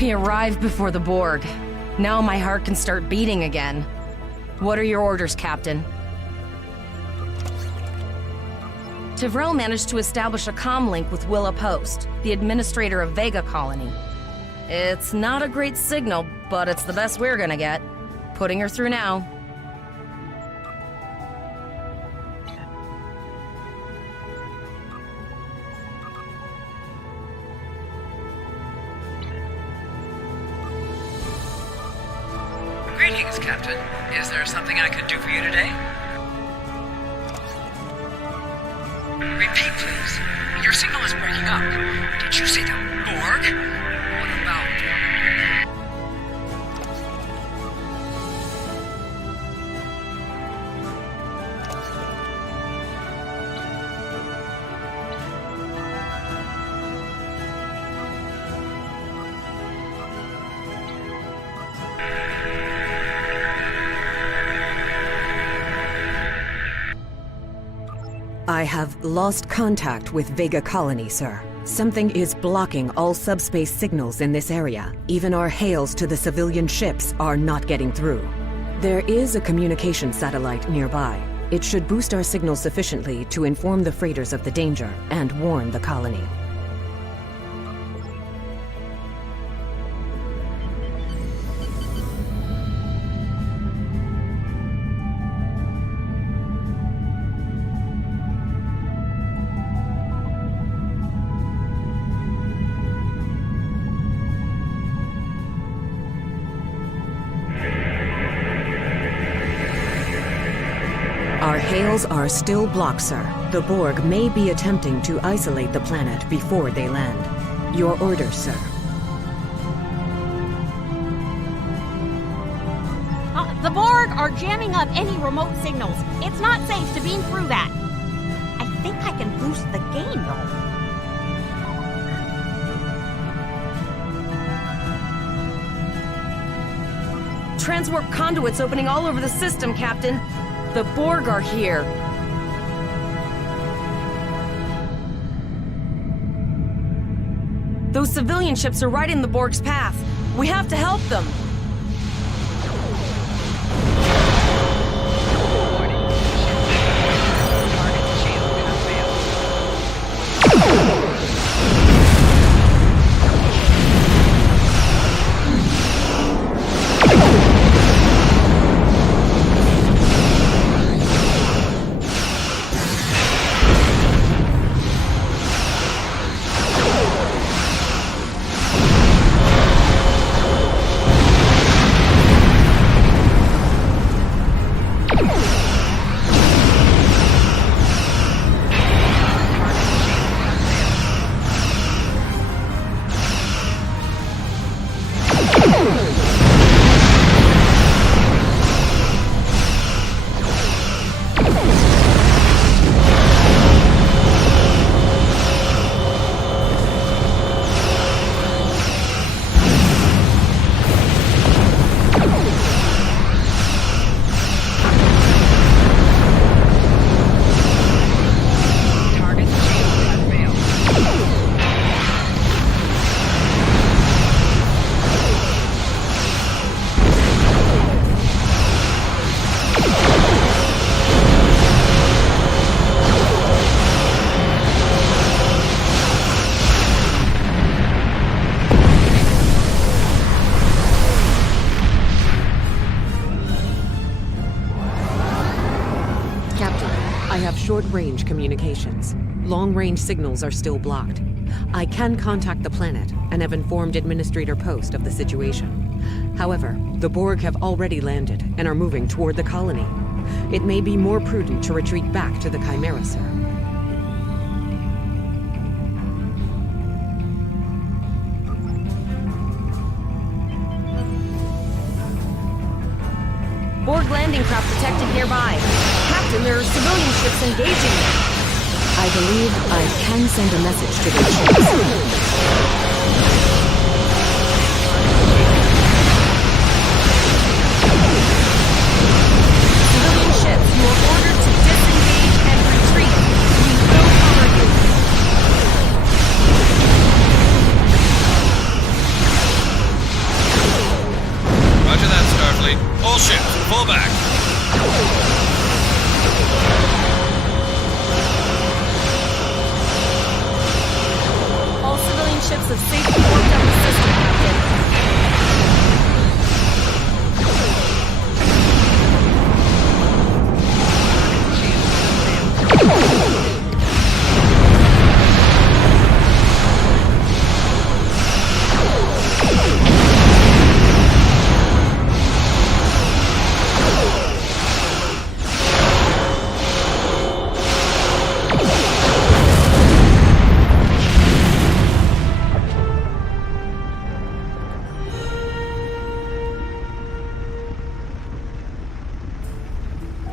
We arrived before the Borg. Now my heart can start beating again. What are your orders, Captain? Tevrel managed to establish a comm link with Willa Post, the administrator of Vega Colony. It's not a great signal, but it's the best we're gonna get. Putting her through now. Greetings, Captain. Is there something I could do for you today? Repeat, please. Your signal is breaking up. Did you say the Borg? What about... I have lost contact with Vega Colony, sir. Something is blocking all subspace signals in this area. Even our hails to the civilian ships are not getting through. There is a communication satellite nearby. It should boost our signal sufficiently to inform the freighters of the danger and warn the colony. Our hails are still blocked, sir. The Borg may be attempting to isolate the planet before they land. Your orders, sir. The Borg are jamming up any remote signals. It's not safe to beam through that. I think I can boost the gain, though. Transwarp conduits opening all over the system, Captain. The Borg are here. Those civilian ships are right in the Borg's path. We have to help them. Short-range communications. Long-range signals are still blocked. I can contact the planet and have informed Administrator Post of the situation. However, the Borg have already landed and are moving toward the colony. It may be more prudent to retreat back to the Chimera, sir. Borg landing craft detected nearby. Captain, there are civilian ships engaging them. I believe I can send a message to their ships. Civilian ships, you are ordered to disengage and retreat. We will cover you. Roger that, Starfleet. All ships, fall back. All civilian ships have safely worked out the system, Captain.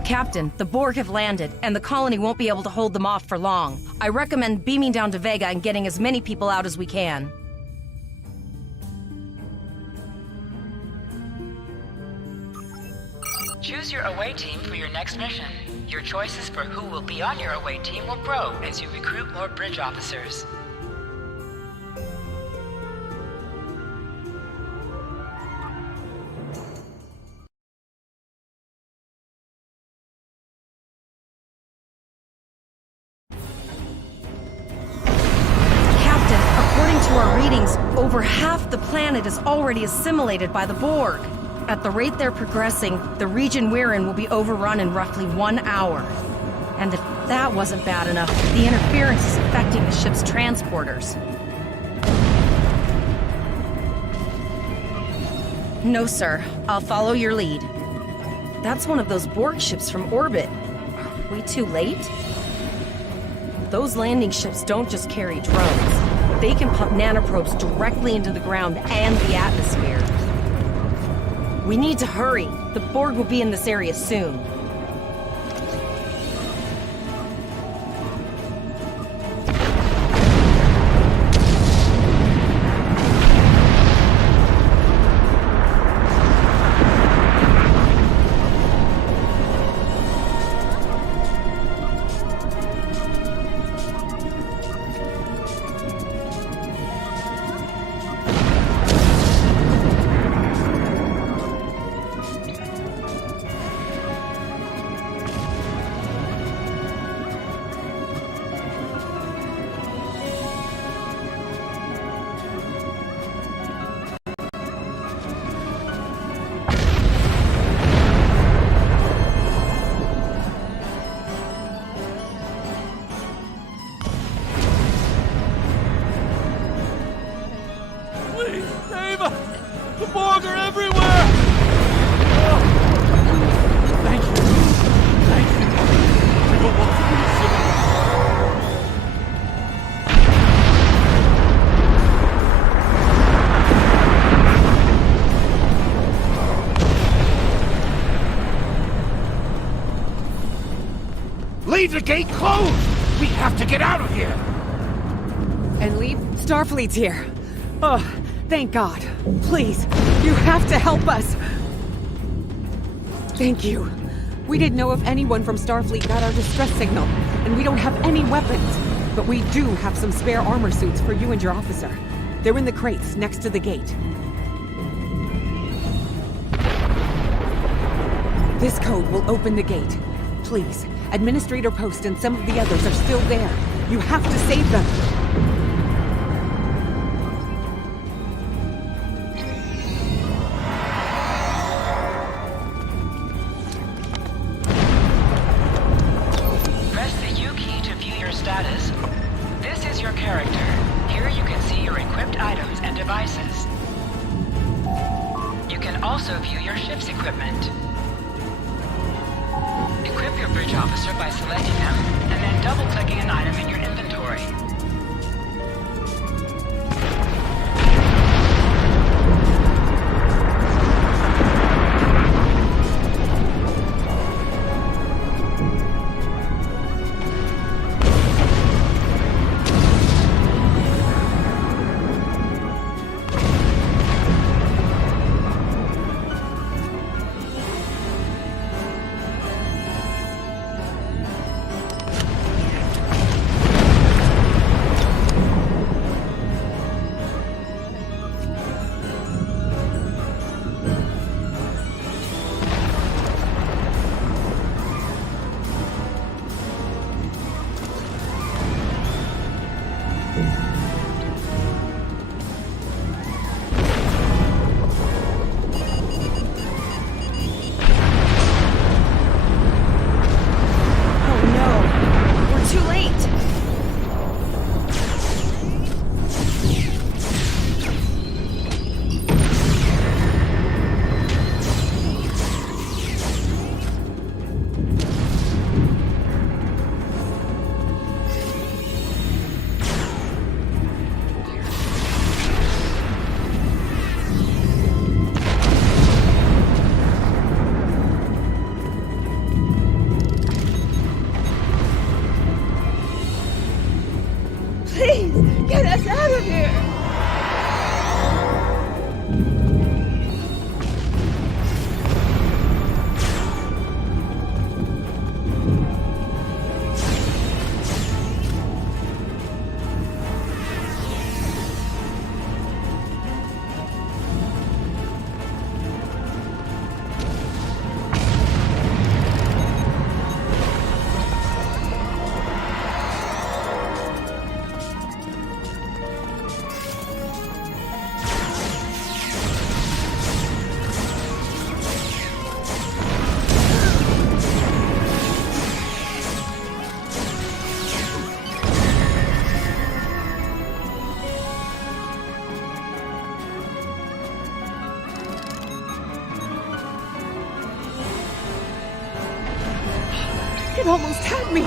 Captain, the Borg have landed, and the colony won't be able to hold them off for long. I recommend beaming down to Vega and getting as many people out as we can. Choose your away team for your next mission. Your choices for who will be on your away team will grow as you recruit more bridge officers. Over half the planet is already assimilated by the Borg. At the rate they're progressing, the region we're in will be overrun in roughly 1 hour. And if that wasn't bad enough, the interference is affecting the ship's transporters. No, sir. I'll follow your lead. That's one of those Borg ships from orbit. we too late? Those landing ships don't just carry drones. They can pump nanoprobes directly into the ground and the atmosphere. We need to hurry. The Borg will be in this area soon. Leave the gate closed! We have to get out of here! And leave? Starfleet's here. Oh, thank God. Please, you have to help us! Thank you. We didn't know if anyone from Starfleet got our distress signal, and we don't have any weapons. But we do have some spare armor suits for you and your officer. They're in the crates next to the gate. This code will open the gate. Please, Administrator Post and some of the others are still there. You have to save them. Press the U key to view your status. This is your character. Here you can see your equipped items and devices. You can also view your ship's equipment. Equip your bridge officer by selecting them, and then double-clicking an item in your inventory. It almost had me.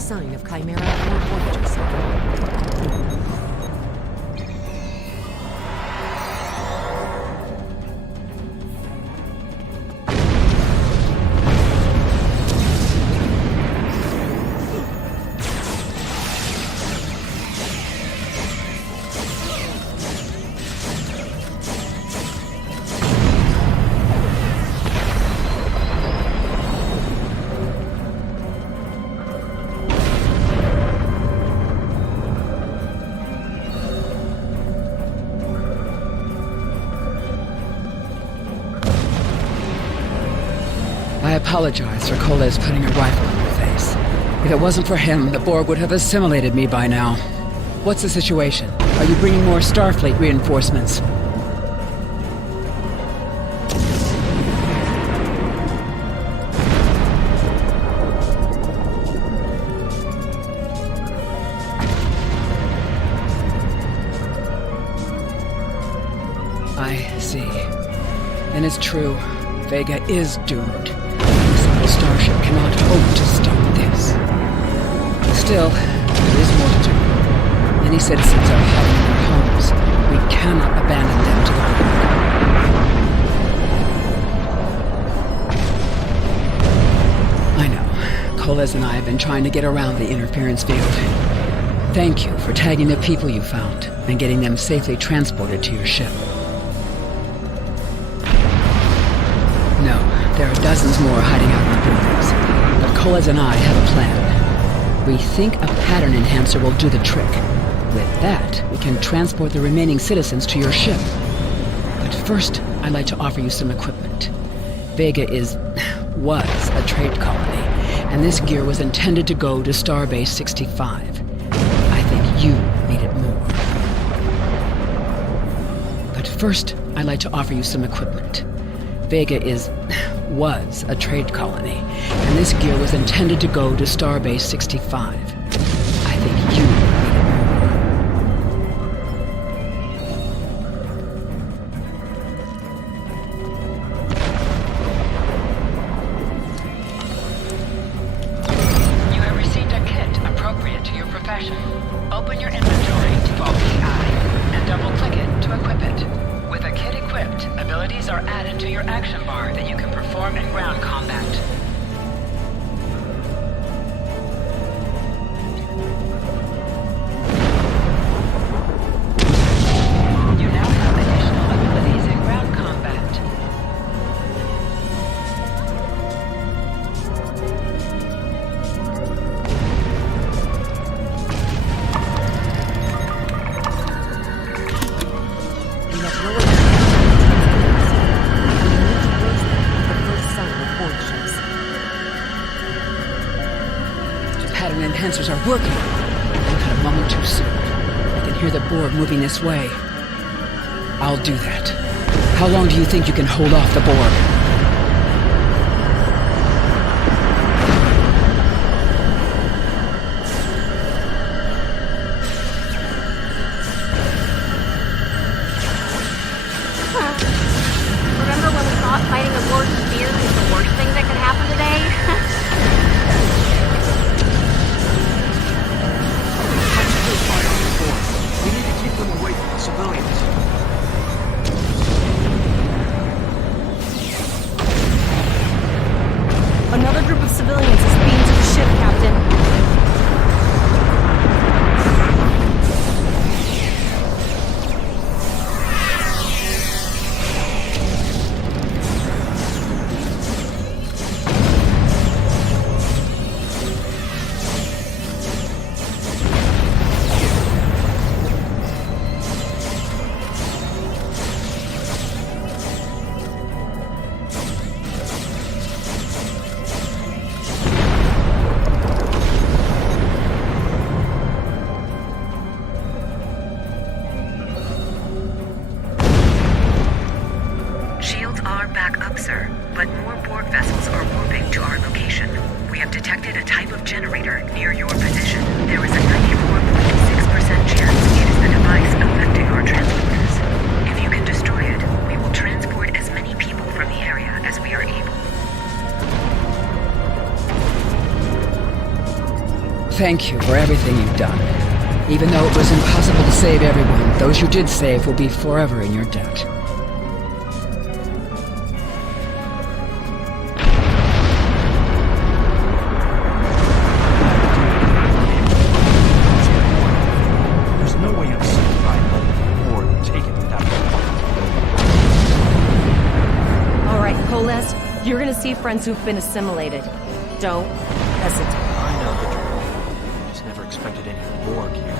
Sign of Chimera or Voyager signal. I apologize for Coles putting a rifle in my face. If it wasn't for him, the Borg would have assimilated me by now. What's the situation? Are you bringing more Starfleet reinforcements? I see. And it's true. Vega is doomed. A single starship cannot hope to stop this. Still, there is more to do. Many citizens are hiding in their homes. We cannot abandon them to the Borg. I know. Coles and I have been trying to get around the interference field. Thank you for tagging the people you found and getting them safely transported to your ship. No, there are dozens more hiding out in the buildings. But Coles and I have a plan. We think a pattern enhancer will do the trick. With that, we can transport the remaining citizens to your ship. But first, I'd like to offer you some equipment. Vega was a trade colony, and this gear was intended to go to Starbase 65. I think you need it more. But first, I'd like to offer you some equipment. Vega was a trade colony, and this gear was intended to go to Starbase 65. I think you need it more. You have received a kit appropriate to your profession. Open your inventory to Vault PI and double-click it to equip it. With a kit equipped, abilities are added to your action bar that you can perform in ground combat. You now have additional abilities in ground combat. You have lowered Pattern enhancers are working. I got a moment too soon. I can hear the Borg moving this way. I'll do that. How long do you think you can hold off the Borg? Remember when we thought fighting a Borg spear was the worst thing that could happen today? We need to keep them away from the civilians. but more Borg vessels are warping to our location. We have detected a type of generator near your position. There is a 94.6% chance it is the device affecting our transporters. If you can destroy it, we will transport as many people from the area as we are able. Thank you for everything you've done. Even though it was impossible to save everyone, those you did save will be forever in your debt. There's no way I'm satisfied or taking that. All right, Coles, you're gonna see friends who've been assimilated. Don't hesitate. I know the drill. Just never expected any Borg here.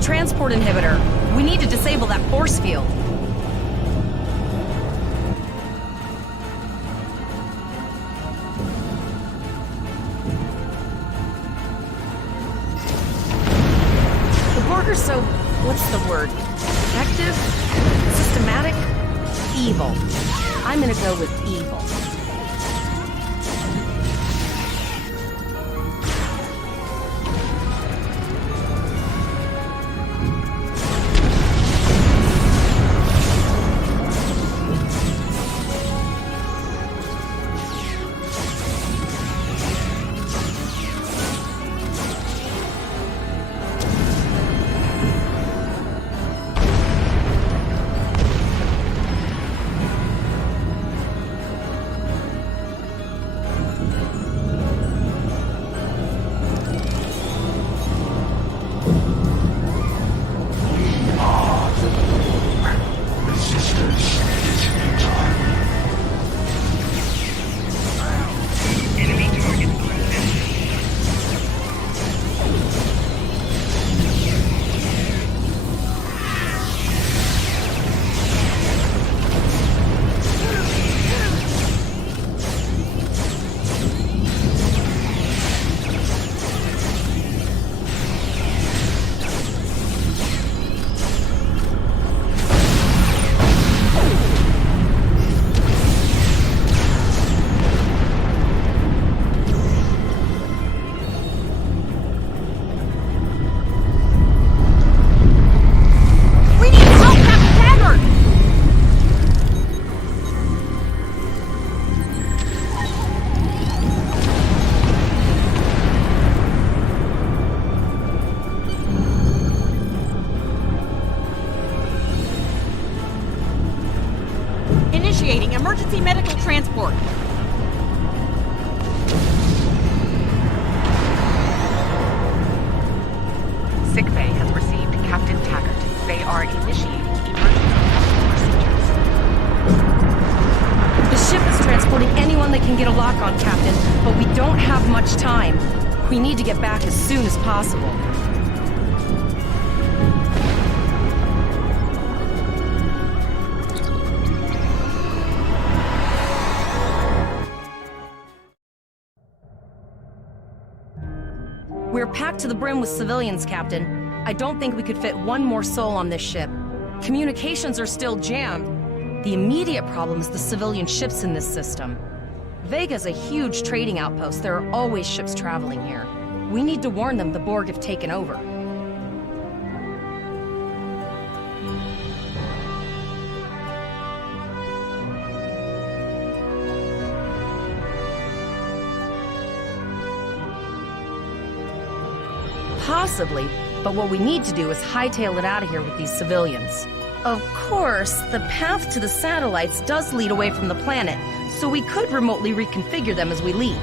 Transport inhibitor. We need to disable that force field. The Borg are so, what's the word? Effective? Systematic? Evil. I'm gonna go with evil. Initiating emergency medical transport. Sickbay has received Captain Taggart. They are initiating emergency medical procedures. The ship is transporting anyone that can get a lock on, Captain, but we don't have much time. We need to get back as soon as possible. We're packed to the brim with civilians, Captain. I don't think we could fit one more soul on this ship. Communications are still jammed. The immediate problem is the civilian ships in this system. Vega's a huge trading outpost. There are always ships traveling here. We need to warn them the Borg have taken over. Possibly, but what we need to do is hightail it out of here with these civilians. Of course, the path to the satellites does lead away from the planet, so we could remotely reconfigure them as we leave.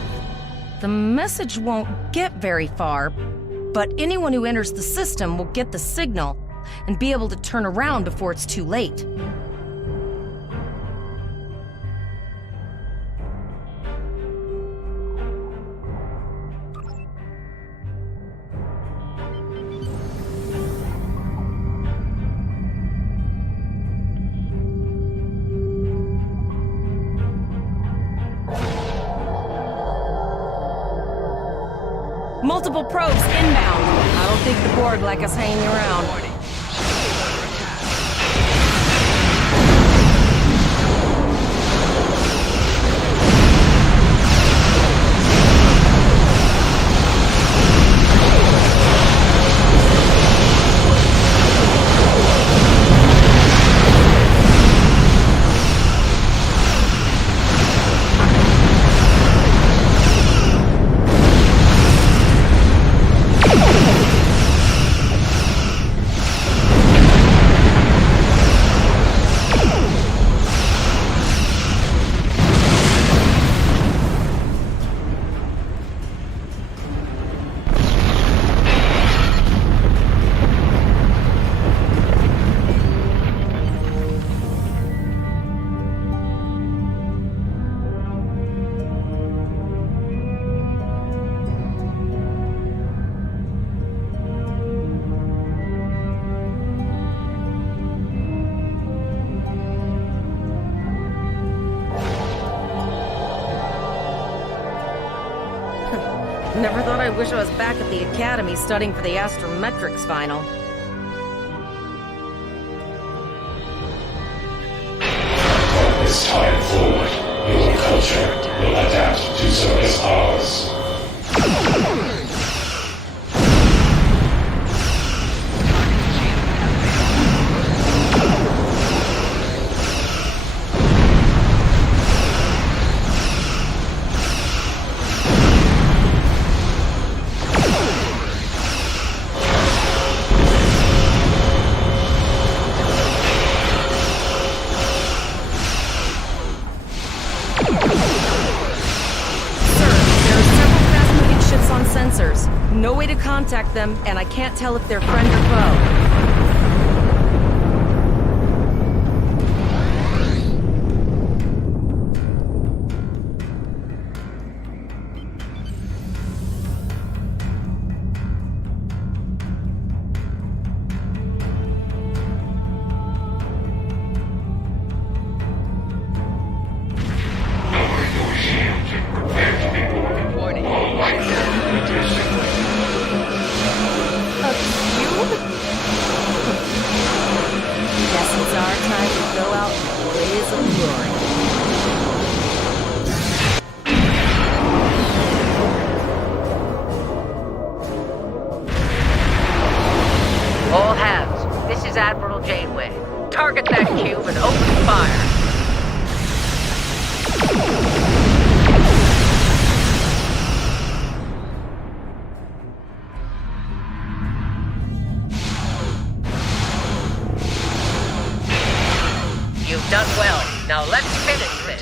The message won't get very far, but anyone who enters the system will get the signal and be able to turn around before it's too late. Multiple probes inbound. I don't think the Borg like us hanging around. Never thought I wish I was back at the academy studying for the astrometrics final. From this time forward, your culture will adapt to service ours. No way to contact them, and I can't tell if they're friend or foe. Done well. Now let's finish this.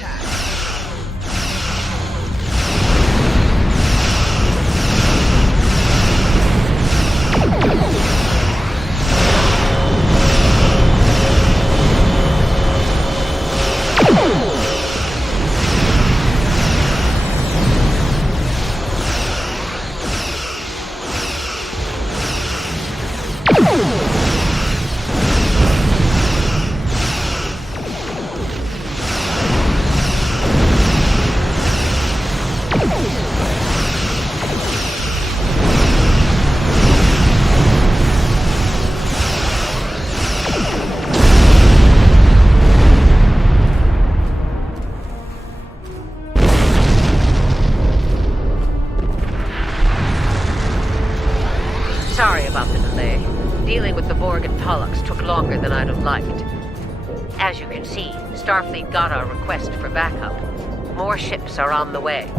Sorry about the delay. Dealing with the Borg and Pollux took longer than I'd have liked. As you can see, Starfleet got our request for backup. More ships are on the way.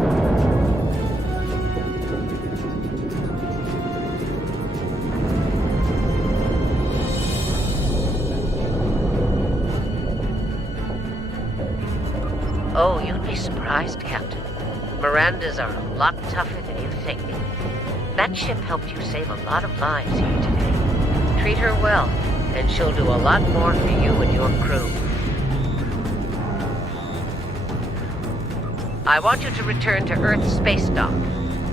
Mirandas are a lot tougher than you think. That ship helped you save a lot of lives here today. Treat her well, and she'll do a lot more for you and your crew. I want you to return to Earth's space dock.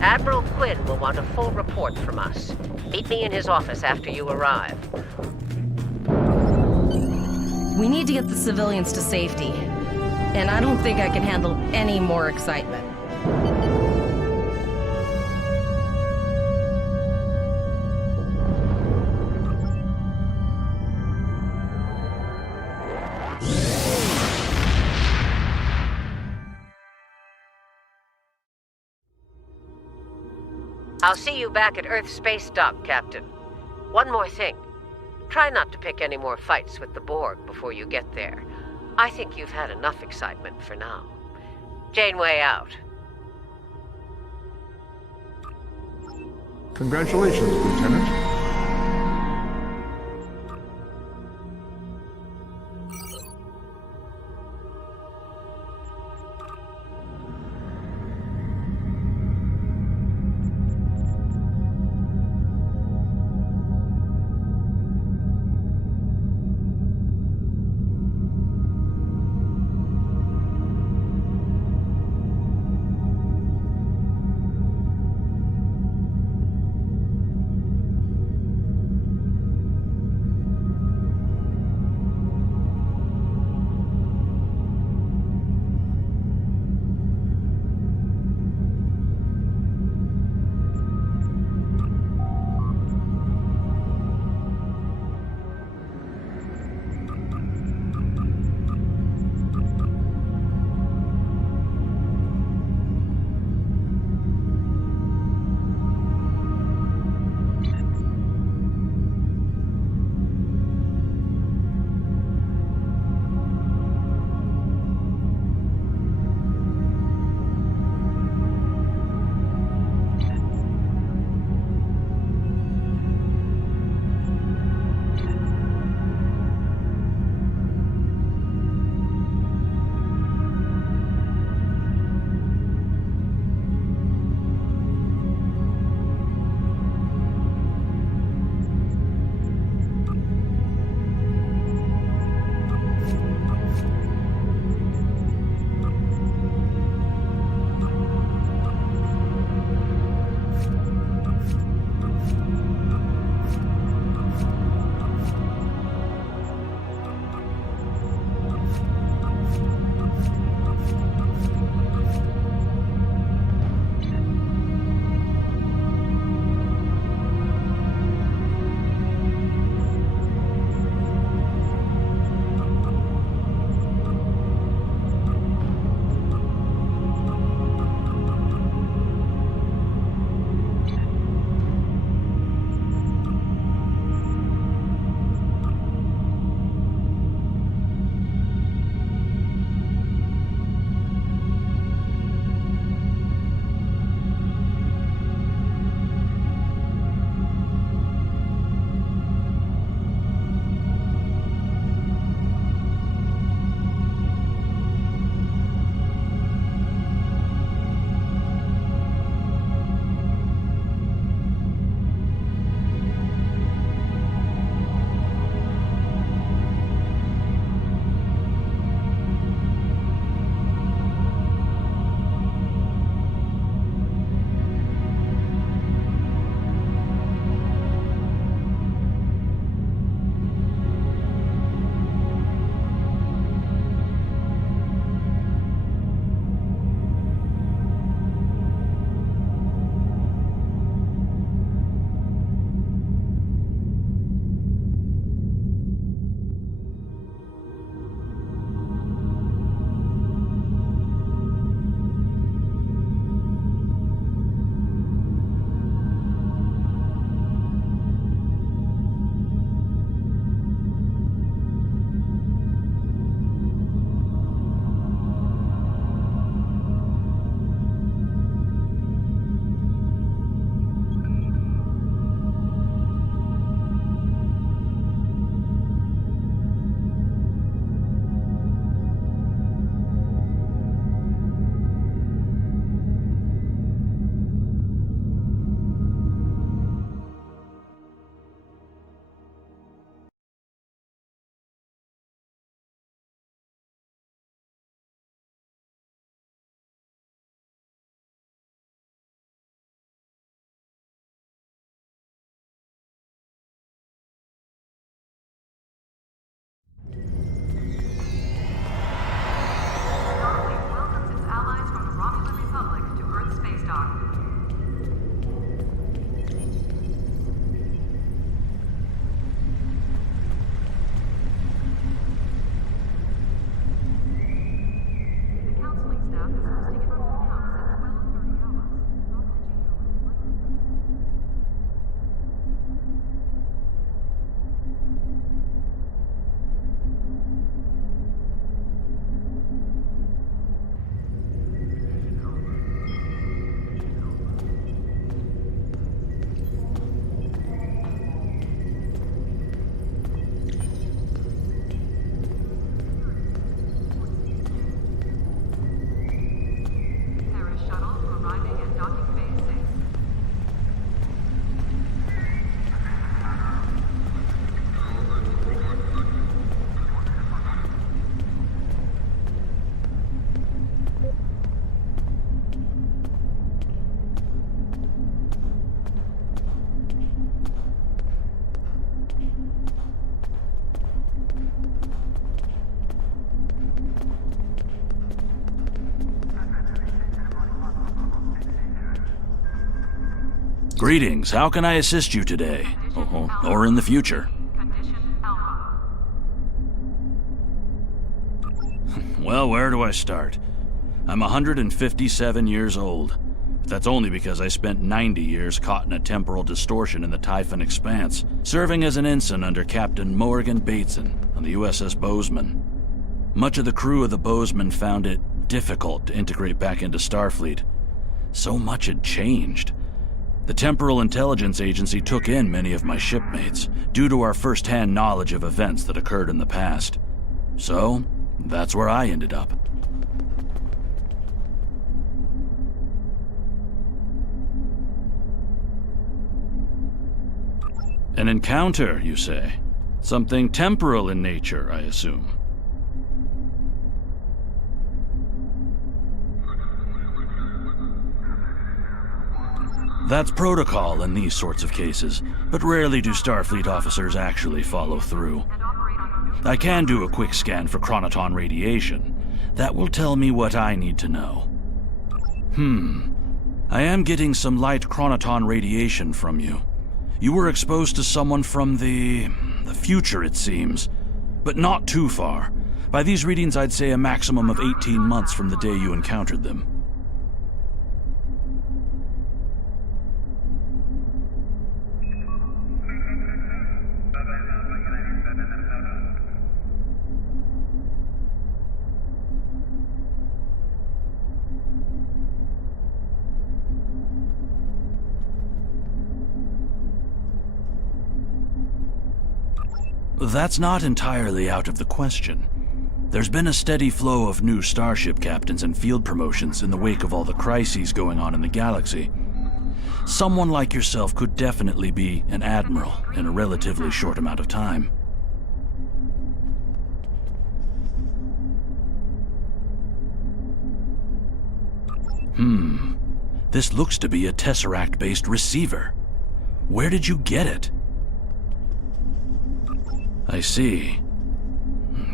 Admiral Quinn will want a full report from us. Meet me in his office after you arrive. We need to get the civilians to safety. And I don't think I can handle any more excitement. I'll see you back at Earth Space Dock, Captain. One more thing. Try not to pick any more fights with the Borg before you get there. I think you've had enough excitement for now. Janeway out. Congratulations, Lieutenant. Greetings, how can I assist you today? Or in the future? Well, where do I start? I'm 157 years old. But that's only because I spent 90 years caught in a temporal distortion in the Typhon Expanse, serving as an ensign under Captain Morgan Bateson on the USS Bozeman. Much of the crew of the Bozeman found it difficult to integrate back into Starfleet. So much had changed. The Temporal Intelligence Agency took in many of my shipmates, due to our first-hand knowledge of events that occurred in the past. So, that's where I ended up. An encounter, you say? Something temporal in nature, I assume. That's protocol in these sorts of cases, but rarely do Starfleet officers actually follow through. I can do a quick scan for chronoton radiation. That will tell me what I need to know. I am getting some light chronoton radiation from you. You were exposed to someone from the future, it seems, but not too far. By these readings, I'd say a maximum of 18 months from the day you encountered them. That's not entirely out of the question. There's been a steady flow of new starship captains and field promotions in the wake of all the crises going on in the galaxy. Someone like yourself could definitely be an admiral in a relatively short amount of time. This looks to be a Tesseract-based receiver. Where did you get it? I see.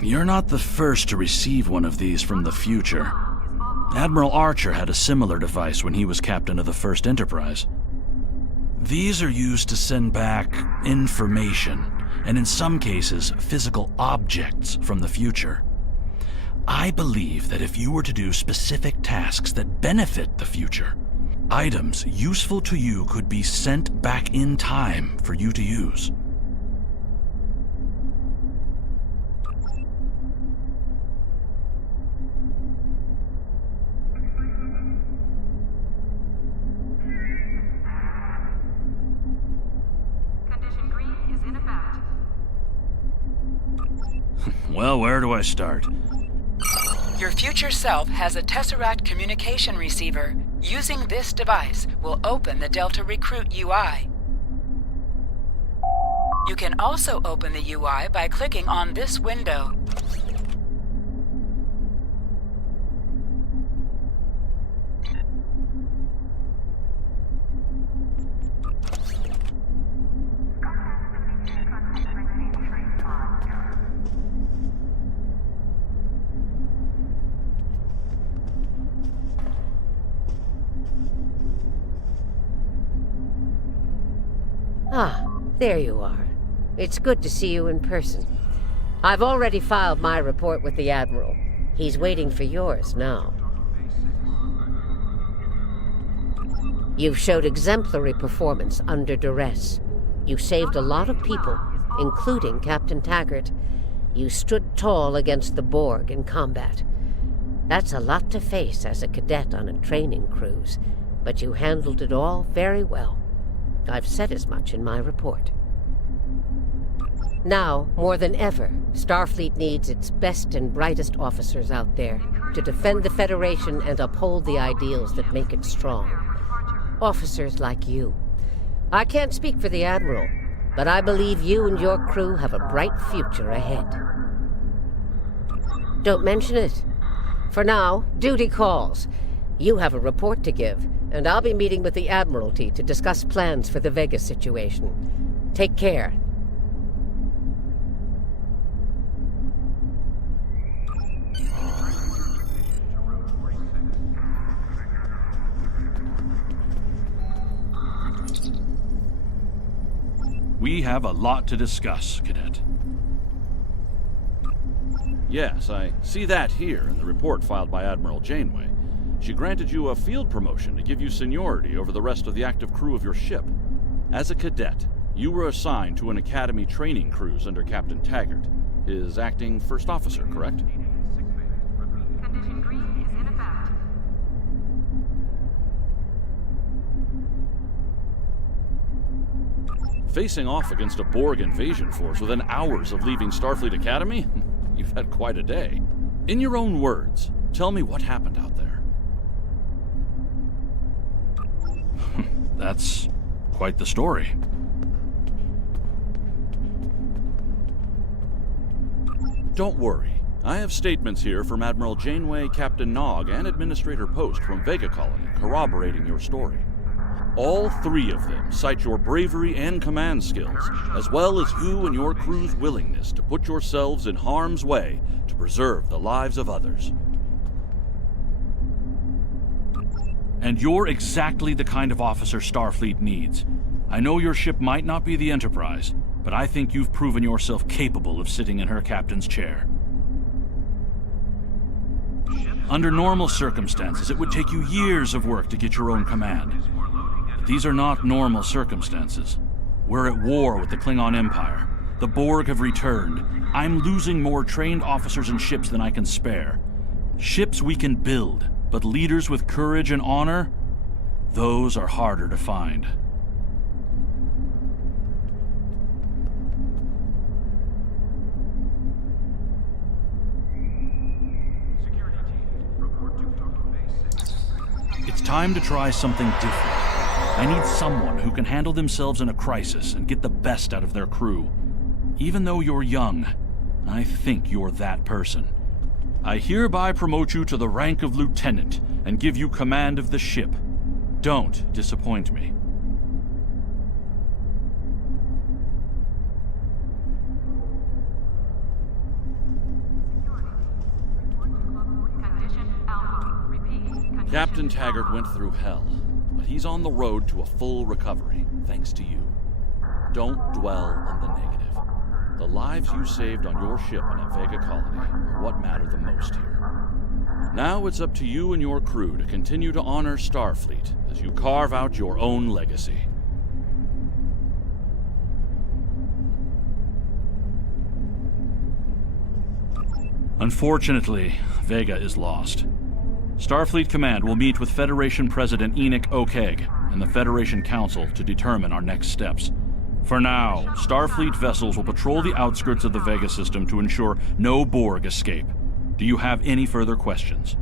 You're not the first to receive one of these from the future. Admiral Archer had a similar device when he was captain of the First Enterprise. These are used to send back information, and in some cases, physical objects from the future. I believe that if you were to do specific tasks that benefit the future, items useful to you could be sent back in time for you to use. Well, where do I start? Your future self has a Tesseract communication receiver. Using this device will open the Delta Recruit UI. You can also open the UI by clicking on this window. Ah, there you are. It's good to see you in person. I've already filed my report with the Admiral. He's waiting for yours now. You've showed exemplary performance under duress. You saved a lot of people, including Captain Taggart. You stood tall against the Borg in combat. That's a lot to face as a cadet on a training cruise, but you handled it all very well. I've said as much in my report. Now, more than ever, Starfleet needs its best and brightest officers out there to defend the Federation and uphold the ideals that make it strong. Officers like you. I can't speak for the Admiral, but I believe you and your crew have a bright future ahead. Don't mention it. For now, duty calls. You have a report to give, and I'll be meeting with the Admiralty to discuss plans for the Vega situation. Take care. We have a lot to discuss, Cadet. Yes, I see that here in the report filed by Admiral Janeway. She granted you a field promotion to give you seniority over the rest of the active crew of your ship. As a cadet, you were assigned to an Academy training cruise under Captain Taggart, his acting first officer, correct? Condition green is in effect. Facing off against a Borg invasion force within hours of leaving Starfleet Academy? You've had quite a day. In your own words, tell me what happened out there. That's quite the story. Don't worry. I have statements here from Admiral Janeway, Captain Nog, and Administrator Post from Vega Colony corroborating your story. All three of them cite your bravery and command skills, as well as you and your crew's willingness to put yourselves in harm's way to preserve the lives of others. And you're exactly the kind of officer Starfleet needs. I know your ship might not be the Enterprise, but I think you've proven yourself capable of sitting in her captain's chair. Under normal circumstances, it would take you years of work to get your own command. But these are not normal circumstances. We're at war with the Klingon Empire. The Borg have returned. I'm losing more trained officers and ships than I can spare. Ships we can build, but leaders with courage and honor, those are harder to find. It's time to try something different. I need someone who can handle themselves in a crisis and get the best out of their crew. Even though you're young, I think you're that person. I hereby promote you to the rank of lieutenant and give you command of the ship. Don't disappoint me. Captain Taggart went through hell, but he's on the road to a full recovery, thanks to you. Don't dwell on the negative. The lives you saved on your ship and at Vega Colony are what matter the most here. Now it's up to you and your crew to continue to honor Starfleet as you carve out your own legacy. Unfortunately, Vega is lost. Starfleet Command will meet with Federation President Enoch Okeg and the Federation Council to determine our next steps. For now, Starfleet vessels will patrol the outskirts of the Vega system to ensure no Borg escape. Do you have any further questions?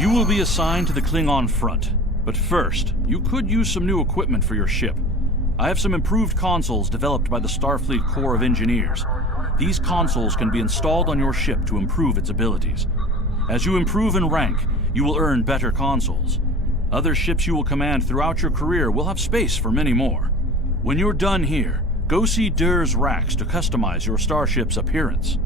You will be assigned to the Klingon front, but first, you could use some new equipment for your ship. I have some improved consoles developed by the Starfleet Corps of Engineers. These consoles can be installed on your ship to improve its abilities. As you improve in rank, you will earn better consoles. Other ships you will command throughout your career will have space for many more. When you're done here, go see Dur's racks to customize your starship's appearance.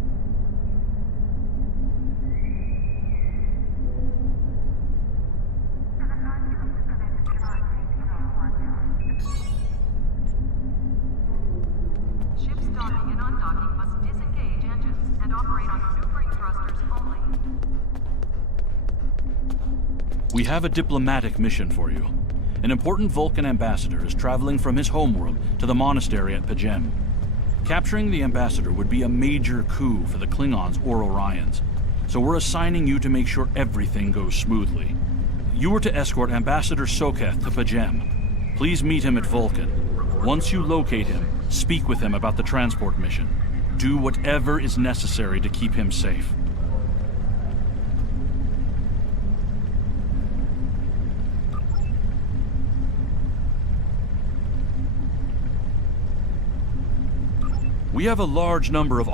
We have a diplomatic mission for you. An important Vulcan ambassador is traveling from his homeworld to the monastery at Pajem. Capturing the ambassador would be a major coup for the Klingons or Orions, so we're assigning you to make sure everything goes smoothly. You are to escort Ambassador Soketh to Pajem. Please meet him at Vulcan. Once you locate him, speak with him about the transport mission. Do whatever is necessary to keep him safe. We have a large number of